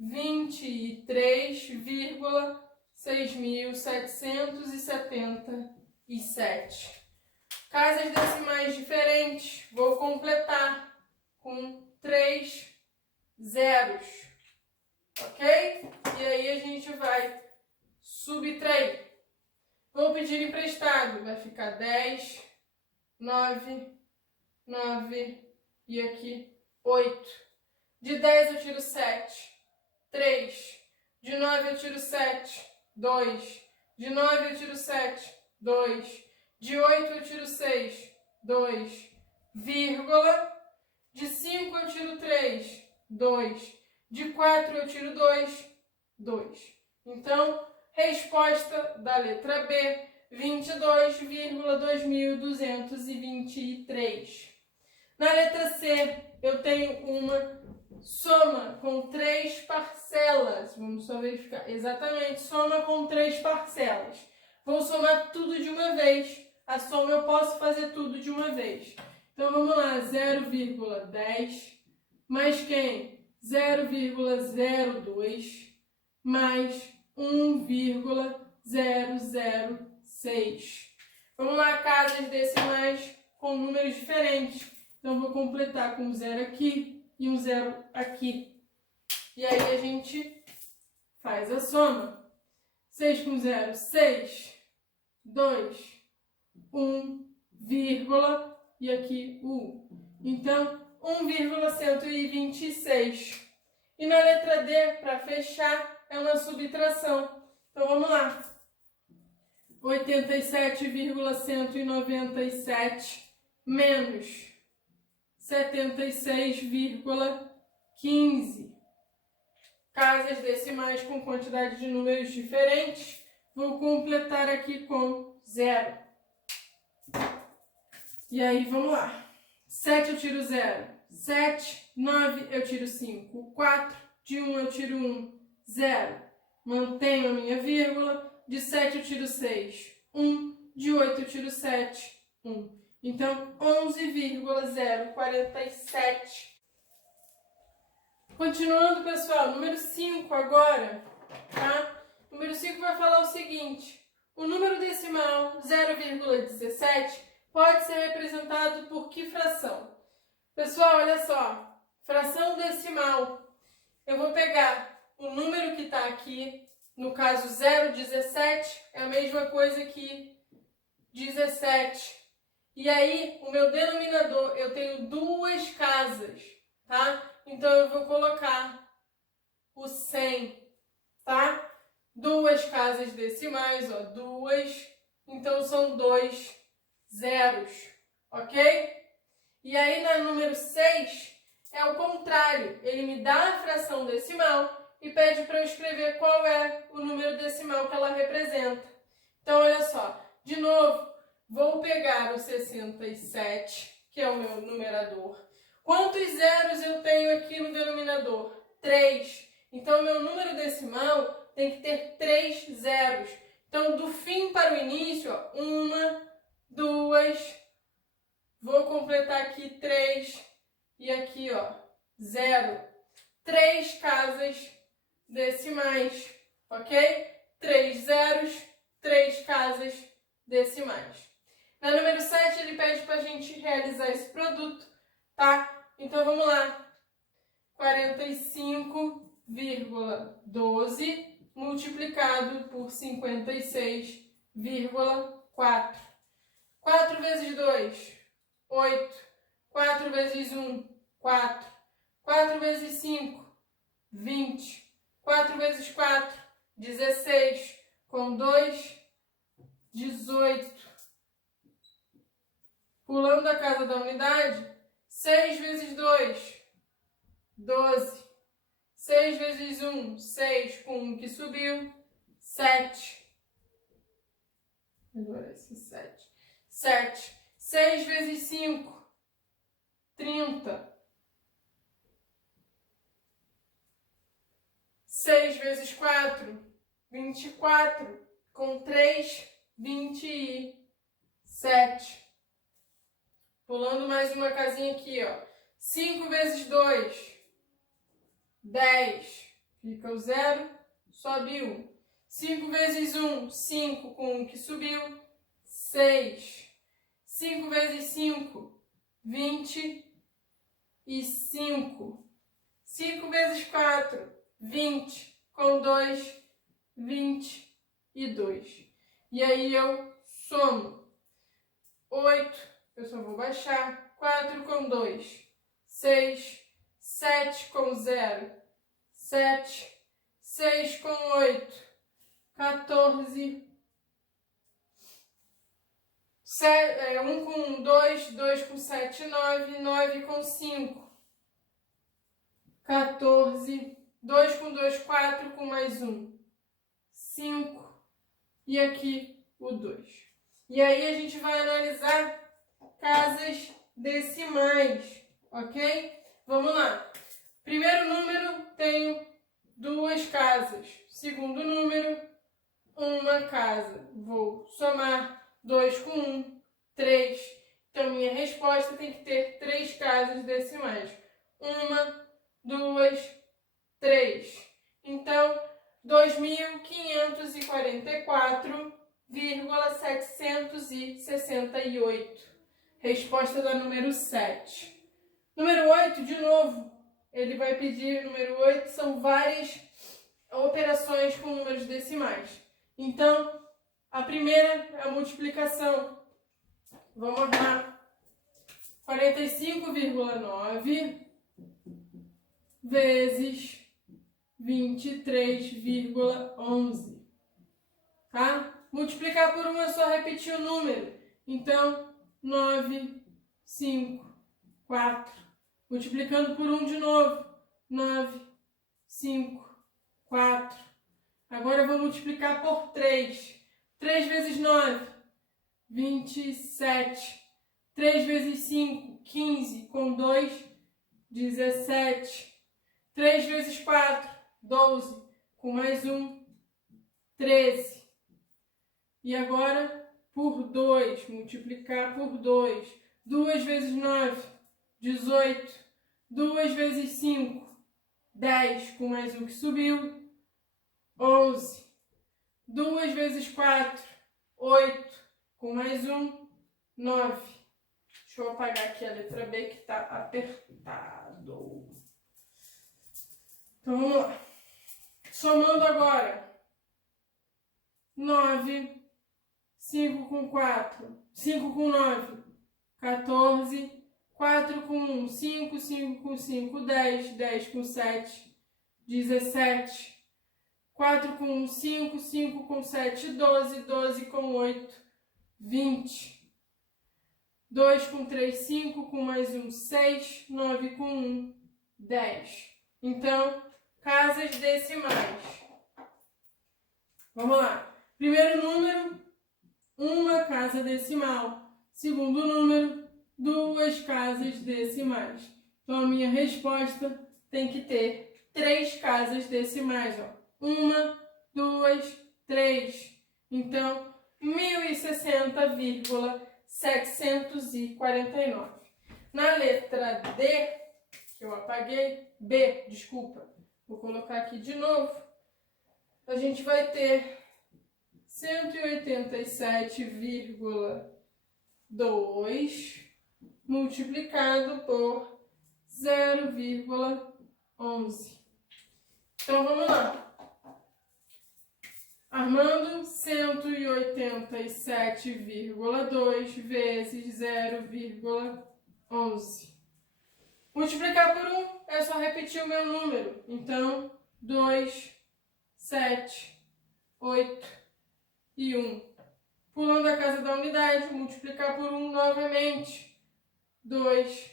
23,6.777. Casas decimais diferentes, vou completar com 3 zeros, ok? E aí a gente vai subtrair. Vou pedir emprestado, vai ficar 10, 9, 9 e aqui 8. De 10 eu tiro 7, 3. De 9 eu tiro 7, 2. De 9 eu tiro 7, 2. De 8 eu tiro 6, 2, vírgula. De 5 eu tiro 3, 2. De 4 eu tiro 2, 2. Então, resposta da letra B, 22,2223. Na letra C, eu tenho uma soma com 3 parcelas. Vamos só verificar. Exatamente, soma com 3 parcelas. Vou somar tudo de uma vez. A soma eu posso fazer tudo de uma vez. Então, vamos lá. 0,10 mais quem? 0,02 mais 1,006. Vamos lá, casas decimais com números diferentes. Então, vou completar com um 0 aqui e um 0 aqui. E aí, a gente faz a soma. 6 com 0, 6. 2, 1, vírgula, e aqui 1. Então, 1,126. E na letra D, para fechar, é uma subtração. Então, vamos lá. 87,197 menos 76,15. Casas decimais com quantidade de números diferentes. Vou completar aqui com 0. E aí, vamos lá. 7 eu tiro 0. 7, 9 eu tiro 5. 4, de 1 eu tiro 1. 0. Mantenho a minha vírgula. De 7 eu tiro 6. 1. De 8 eu tiro 7. 1. Então, 11,047. Continuando, pessoal, número 5 agora, tá? Número 5 vai falar o seguinte: o número decimal 0,17 pode ser representado por que fração? Pessoal, olha só, fração decimal. Eu vou pegar o número que está aqui, no caso 0,17, é a mesma coisa que 17. E aí, o meu denominador, eu tenho duas casas, tá? Então, eu vou colocar o 100, tá? Duas casas decimais, ó, 2. Então, são 2 zeros, ok? E aí, na número 6, é o contrário. Ele me dá a fração decimal e pede para eu escrever qual é o número decimal que ela representa. Então, olha só, de novo, vou pegar o 67, que é o meu numerador. Quantos zeros eu tenho aqui no denominador? 3. Então, meu número decimal tem que ter 3 zeros. Então, do fim para o início, ó, 1, 2, vou completar aqui 3 e aqui, ó, 0. 3 casas decimais, ok? 3 zeros, 3 casas decimais. Na número 7, ele pede para a gente realizar esse produto, tá? Então, vamos lá. 45,12 multiplicado por 56,4. 4 vezes 2, 8. 4 vezes 1, 4. 4 vezes 5, 20. 4 vezes 4, 16. Com 2, 18. Pulando a casa da unidade, 6 vezes 2, 12. 6 vezes 1, 6, com 1 que subiu, 7. Agora esse 7. 7. 6 vezes 5, 30. 6 vezes 4, 24. Com 3, 27. Pulando mais uma casinha aqui, ó. 5 vezes 2, 10. Fica o 0, sobe 1. 5 vezes 1, 5, com 1 que subiu, 6. 5 vezes 5, 25. 5 vezes 4, 20. Com 2, 22. E aí eu somo. 8, eu só vou baixar. 4 com 2, 6. 7 com 0, 7. 6 com 8, 14. 1 com 2, 2 com 7, 9. 9 com 5, 14. 2 com 2, 4, com mais 1, 5. E aqui o 2. E aí a gente vai analisar casas decimais, ok? Vamos lá. Primeiro número, tenho 2 casas. Segundo número, 1 casa. Vou somar 2 com 1, 3. Então, minha resposta tem que ter 3 casas decimais. 1, 2, 3. Então, 2.544,768. Resposta da número 7. Número 8, de novo, ele vai pedir, número 8, são várias operações com números decimais. Então, a primeira é a multiplicação. Vamos armar 45,9 vezes 23,11. Tá? Multiplicar por 1 é só repetir o número. Então, 9, 5, 4. Multiplicando por 1 de novo. 9, 5, 4. Agora eu vou multiplicar por 3. 3 vezes 9, 27. 3 vezes 5, 15. Com 2, 17. 3 vezes 4, 12. Com mais 1, 13. E agora, por 2. Multiplicar por 2. 2 vezes 9, 18. 2 vezes 5, 10. Com mais 1 que subiu, 11. 2 vezes 4, 8. Com mais 1, 9. Deixa eu apagar aqui a letra B que está apertado. Então, vamos lá. Somando agora. 9. 5 com 4. 5 com 9. 14. 4 com 1. 5. 5 com 5. 10. 10 com 7. 17. 4 com 1. 5. 5 com 7. 12. 12 com 8. 20. 2 com 3. 5 com mais 1. 6. 9 com 1. 10. Então, casas decimais. Vamos lá. Primeiro número, uma casa decimal. Segundo número, duas casas decimais. Então, a minha resposta tem que ter 3 casas decimais. Ó. 1, 2, 3. Então, 1060,749. Na letra D, que eu apaguei, B, desculpa, vou colocar aqui de novo, a gente vai ter 187,2 multiplicado por 0,11. Então, vamos lá. Armando 187,2 vezes 0,11. Multiplicar por 1 é só repetir o meu número. Então, 2, 7, 8 e 1. Pulando a casa da unidade, multiplicar por 1 novamente. 2,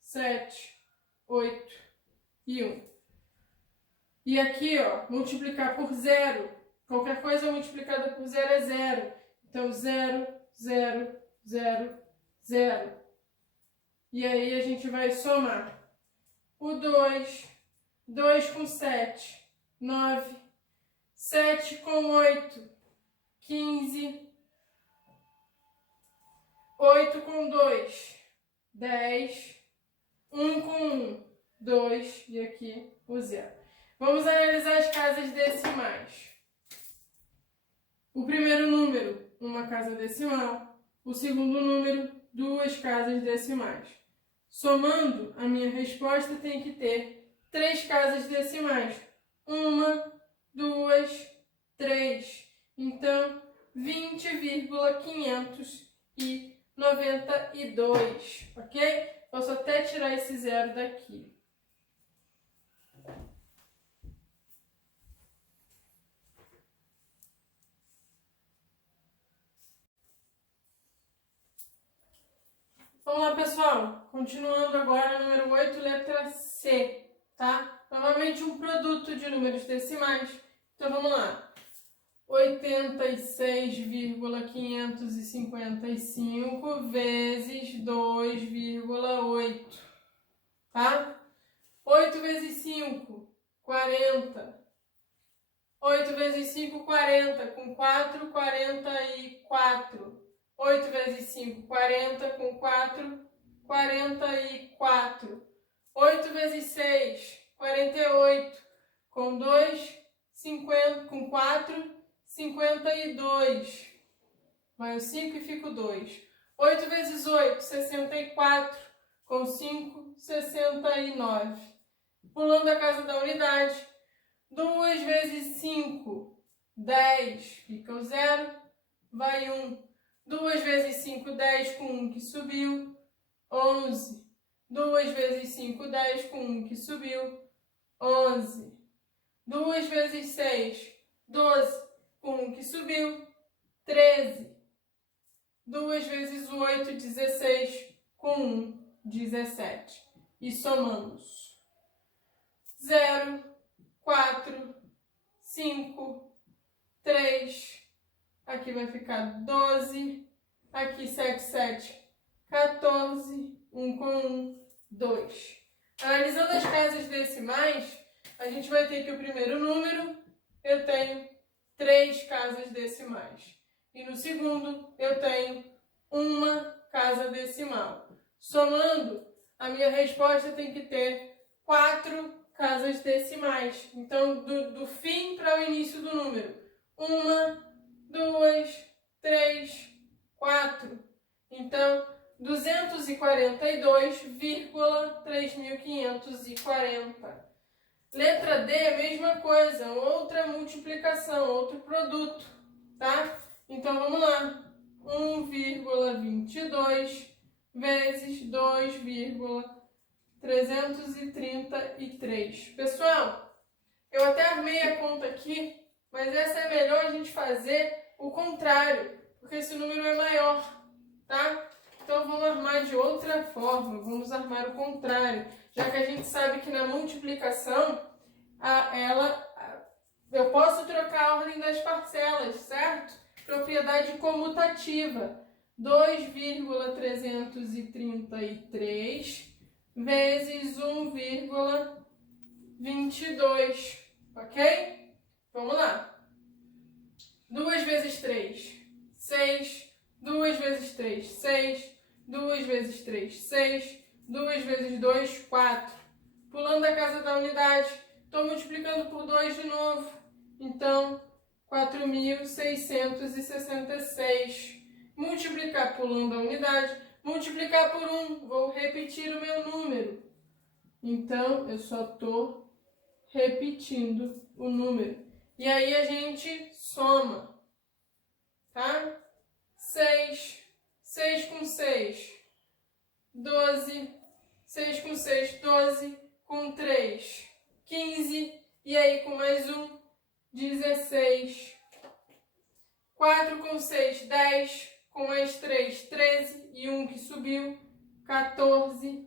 7, 8 e 1. E aqui, ó, multiplicar por 0. Qualquer coisa multiplicada por 0 é 0. Então, 0, 0, 0, 0. E aí a gente vai somar. O 2, 2 com 7, 9. 7 com 8, 15. 8 com 2, 10. 1 com 1, 2. E aqui o 0. Vamos analisar as casas decimais. O primeiro número, uma casa decimal. O segundo número, 2 casas decimais. Somando, a minha resposta tem que ter 3 casas decimais. 1, 2, 3. Então, 20,592. Ok? Posso até tirar esse 0 daqui. Vamos lá, pessoal. Continuando agora, número 8, letra C, tá? Novamente um produto de números decimais. Então, vamos lá. 86,555 vezes 2,8, tá? 8 vezes 5, 40. 8 vezes 5, 40. Com 4, 44. 8 vezes 5, 40, com 4, 44. 8 vezes 6, 48. Com 2, 50. Com 4, 52. Vai o 5 e fica o 2. 8 vezes 8, 64. Com 5, 69. Pulando a casa da unidade. 2 vezes 5, 10. Fica o 0. Vai 1. 2 vezes 5, 10 com 1 que subiu, 11. 2 vezes 5, 10 com 1 que subiu, 11. 2 vezes 6, 12 com 1 que subiu, 13. 2 vezes 8, 16 com 1, 17. E somamos. 0, 4, 5, 3. Aqui vai ficar 12, aqui 7, 7, 14, 1 com 1, 2. Analisando as casas decimais, a gente vai ter que o primeiro número, eu tenho 3 casas decimais. E no segundo, eu tenho uma casa decimal. Somando, a minha resposta tem que ter 4 casas decimais. Então, do fim para o início do número. 1, 2, 3, 4. Então, 242,3540. Letra D, mesma coisa, outra multiplicação, outro produto, tá? Então, vamos lá. 1,22 vezes 2,333. Pessoal, eu até armei a conta aqui, mas essa é melhor a gente fazer o contrário, porque esse número é maior, tá? Então, vamos armar de outra forma, vamos armar o contrário, já que a gente sabe que na multiplicação eu posso trocar a ordem das parcelas, certo? Propriedade comutativa. 2,333 vezes 1,22, ok? Vamos lá. 2 vezes 3, 6. 2 vezes 3, 6. 2 vezes 3, 6. 2 vezes 2, 4. Pulando a casa da unidade, estou multiplicando por 2 de novo. Então, 4.666. Multiplicar pulando a unidade, multiplicar por 1. Vou repetir o meu número. Então, eu só estou repetindo o número. E aí a gente soma, tá? 6. 6 com 6, 12. 6 com 6, 12. Com 3, 15. E aí com mais 1, 16. 4 com 6, 10. Com mais 3, 13. E 1 que subiu, 14.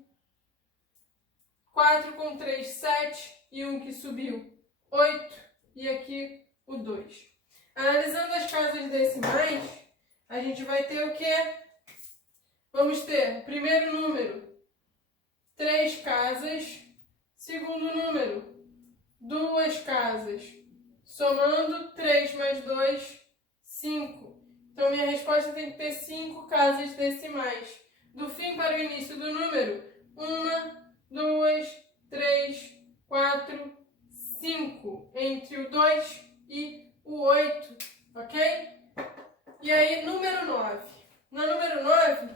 4 com 3, 7. E 1 que subiu, 8. E aqui o 2. Analisando as casas decimais, a gente vai ter o quê? Vamos ter, primeiro número, 3 casas. Segundo número, 2 casas. Somando 3 mais 2, 5. Então, minha resposta tem que ter 5 casas decimais. Do fim para o início do número, 1, 2, 3, 4, 5. Entre o 2 e o 8, ok? E aí, número 9. No número 9,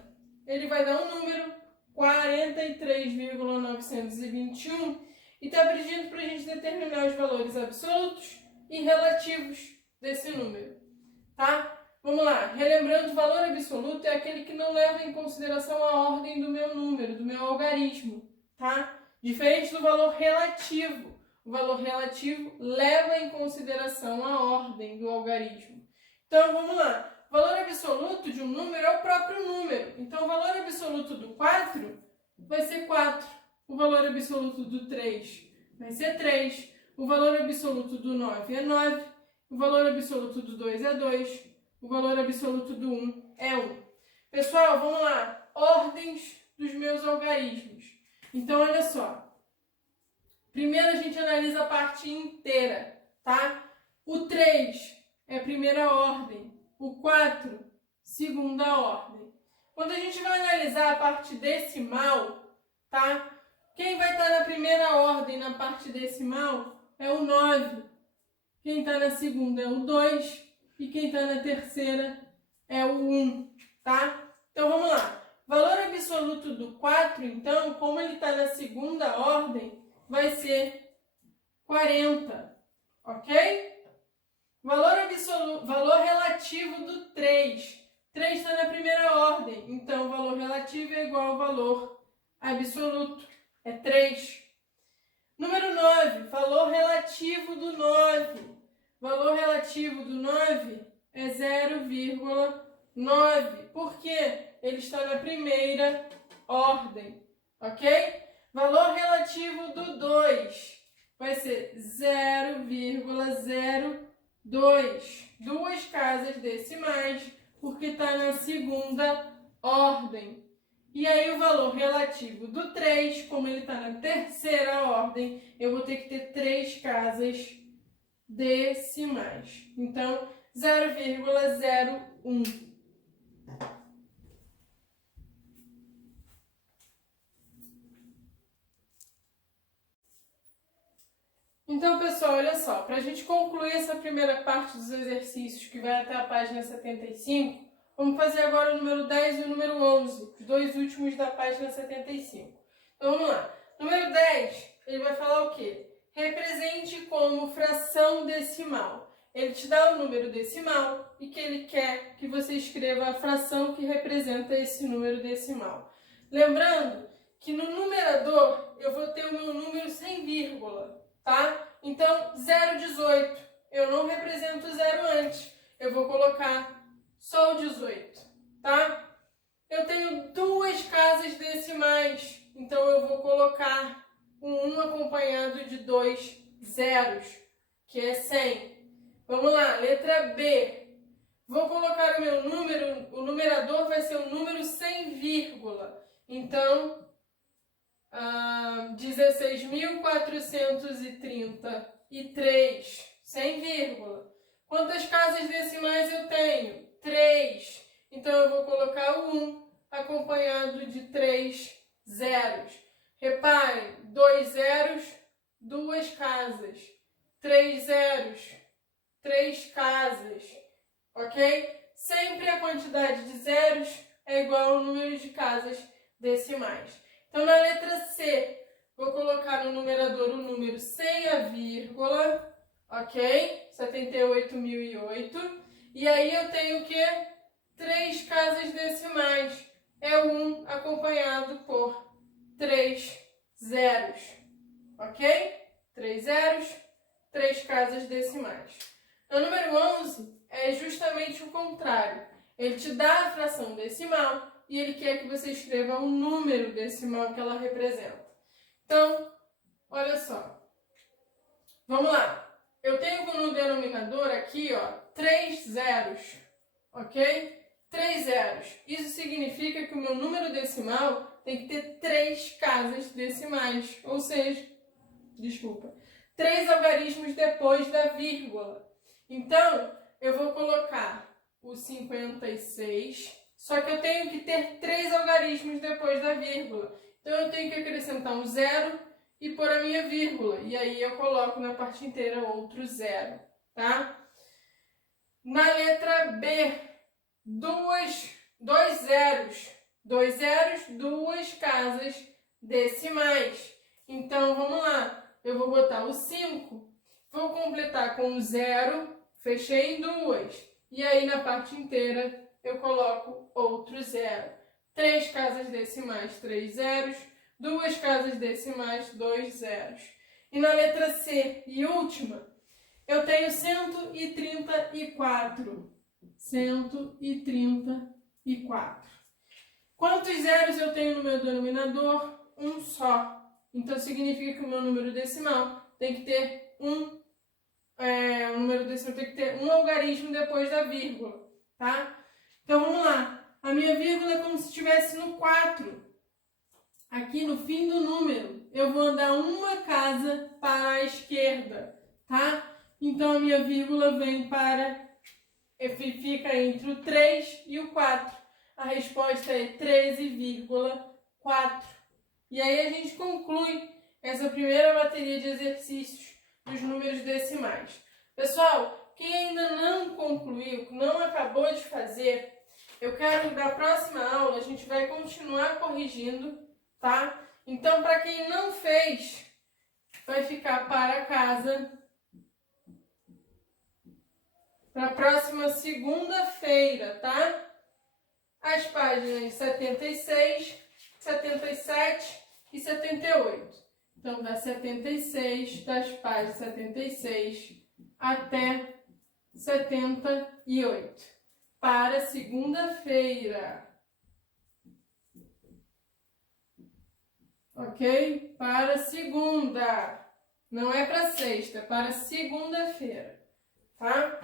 ele vai dar um número 43,921 e está pedindo para a gente determinar os valores absolutos e relativos desse número, tá? Vamos lá, relembrando, o valor absoluto é aquele que não leva em consideração a ordem do meu número, do meu algarismo, tá? Diferente do valor relativo. O valor relativo leva em consideração a ordem do algarismo. Então, vamos lá. O valor absoluto de um número é o próprio número. Então, o valor absoluto do 4 vai ser 4. O valor absoluto do 3 vai ser 3. O valor absoluto do 9 é 9. O valor absoluto do 2 é 2. O valor absoluto do 1 é 1. Pessoal, vamos lá. Ordens dos meus algarismos. Então, olha só. Primeiro, a gente analisa a parte inteira, tá? O 3 é a primeira ordem. O 4, segunda ordem. Quando a gente vai analisar a parte decimal, tá? Quem vai estar na primeira ordem na parte decimal é o 9. Quem está na segunda é o 2. E quem está na terceira é o 1, tá? Então, vamos lá. Valor absoluto do 4, então, como ele está na segunda ordem, vai ser 40, ok? Valor relativo do 3. 3 está na primeira ordem, então o valor relativo é igual ao valor absoluto, é 3. Número 9, valor relativo do 9. Valor relativo do 9 é 0,9. Por quê? Ele está na primeira ordem, ok? Valor relativo do 2 vai ser 0,02. 2 casas decimais, porque está na segunda ordem. E aí o valor relativo do 3, como ele está na terceira ordem, eu vou ter que ter 3 casas decimais. Então, 0,01. Então, pessoal, olha só, para a gente concluir essa primeira parte dos exercícios, que vai até a página 75, vamos fazer agora o número 10 e o número 11, os dois últimos da página 75. Então, vamos lá. Número 10, ele vai falar o quê? Represente como fração decimal. Ele te dá o número decimal e que ele quer que você escreva a fração que representa esse número decimal. Lembrando que no numerador eu vou ter o meu número sem vírgula, tá? Então, 0,18. Eu não represento zero antes. Eu vou colocar só o 18, tá? Eu tenho 2 casas decimais. Então, eu vou colocar um 1 acompanhado de 2 zeros, que é 100. Vamos lá, letra B. Vou colocar o meu número, o numerador vai ser o número sem vírgula. Então, 16.433, sem vírgula. Quantas casas decimais eu tenho? 3. Então, eu vou colocar o 1 acompanhado de 3 zeros. Reparem, 2 zeros, 2 casas. 3 zeros, 3 casas. Ok? Sempre a quantidade de zeros é igual ao número de casas decimais. Então, na letra C, vou colocar no numerador o número sem a vírgula, ok? 78.008. E aí eu tenho o quê? 3 casas decimais. É o 1 acompanhado por 3 zeros, ok? 3 zeros, 3 casas decimais. O número 11 é justamente o contrário. Ele te dá a fração decimal e ele quer que você escreva o número decimal que ela representa. Então, olha só. Vamos lá. Eu tenho no denominador aqui, ó, 3 zeros, ok? 3 zeros. Isso significa que o meu número decimal tem que ter 3 casas decimais, ou seja, 3 algarismos depois da vírgula. Então, eu vou colocar o 56, só que eu tenho que ter 3 algarismos depois da vírgula. Então, eu tenho que acrescentar um zero e pôr a minha vírgula. E aí, eu coloco na parte inteira outro zero, tá? Na letra B, 2 zeros. 2 zeros, 2 casas decimais. Então, vamos lá. Eu vou botar o 5, vou completar com o 0, fechei em 2. E aí, na parte inteira, eu coloco outro 0. 3 casas decimais, 3 zeros. 2 casas decimais, 2 zeros. E na letra C, e última, eu tenho 134. 134. Quantos zeros eu tenho no meu denominador? Um só. Então, significa que o meu número decimal tem que ter um algarismo depois da vírgula, tá? Então, vamos lá. A minha vírgula é como se estivesse no 4. Aqui no fim do número, eu vou andar uma casa para a esquerda, tá? Então, a minha vírgula fica entre o 3 e o 4. A resposta é 13,4. E aí a gente conclui essa primeira bateria de exercícios dos números decimais. Pessoal, quem ainda não concluiu, não acabou de fazer, eu quero que na próxima aula a gente vai continuar corrigindo, tá? Então, para quem não fez, vai ficar para casa para a próxima segunda-feira, tá? As páginas 76, 77 e 78. Então, das 76, das páginas 76 até 78. Para segunda-feira. Ok? Para segunda. Não é para sexta, é para segunda-feira. Tá?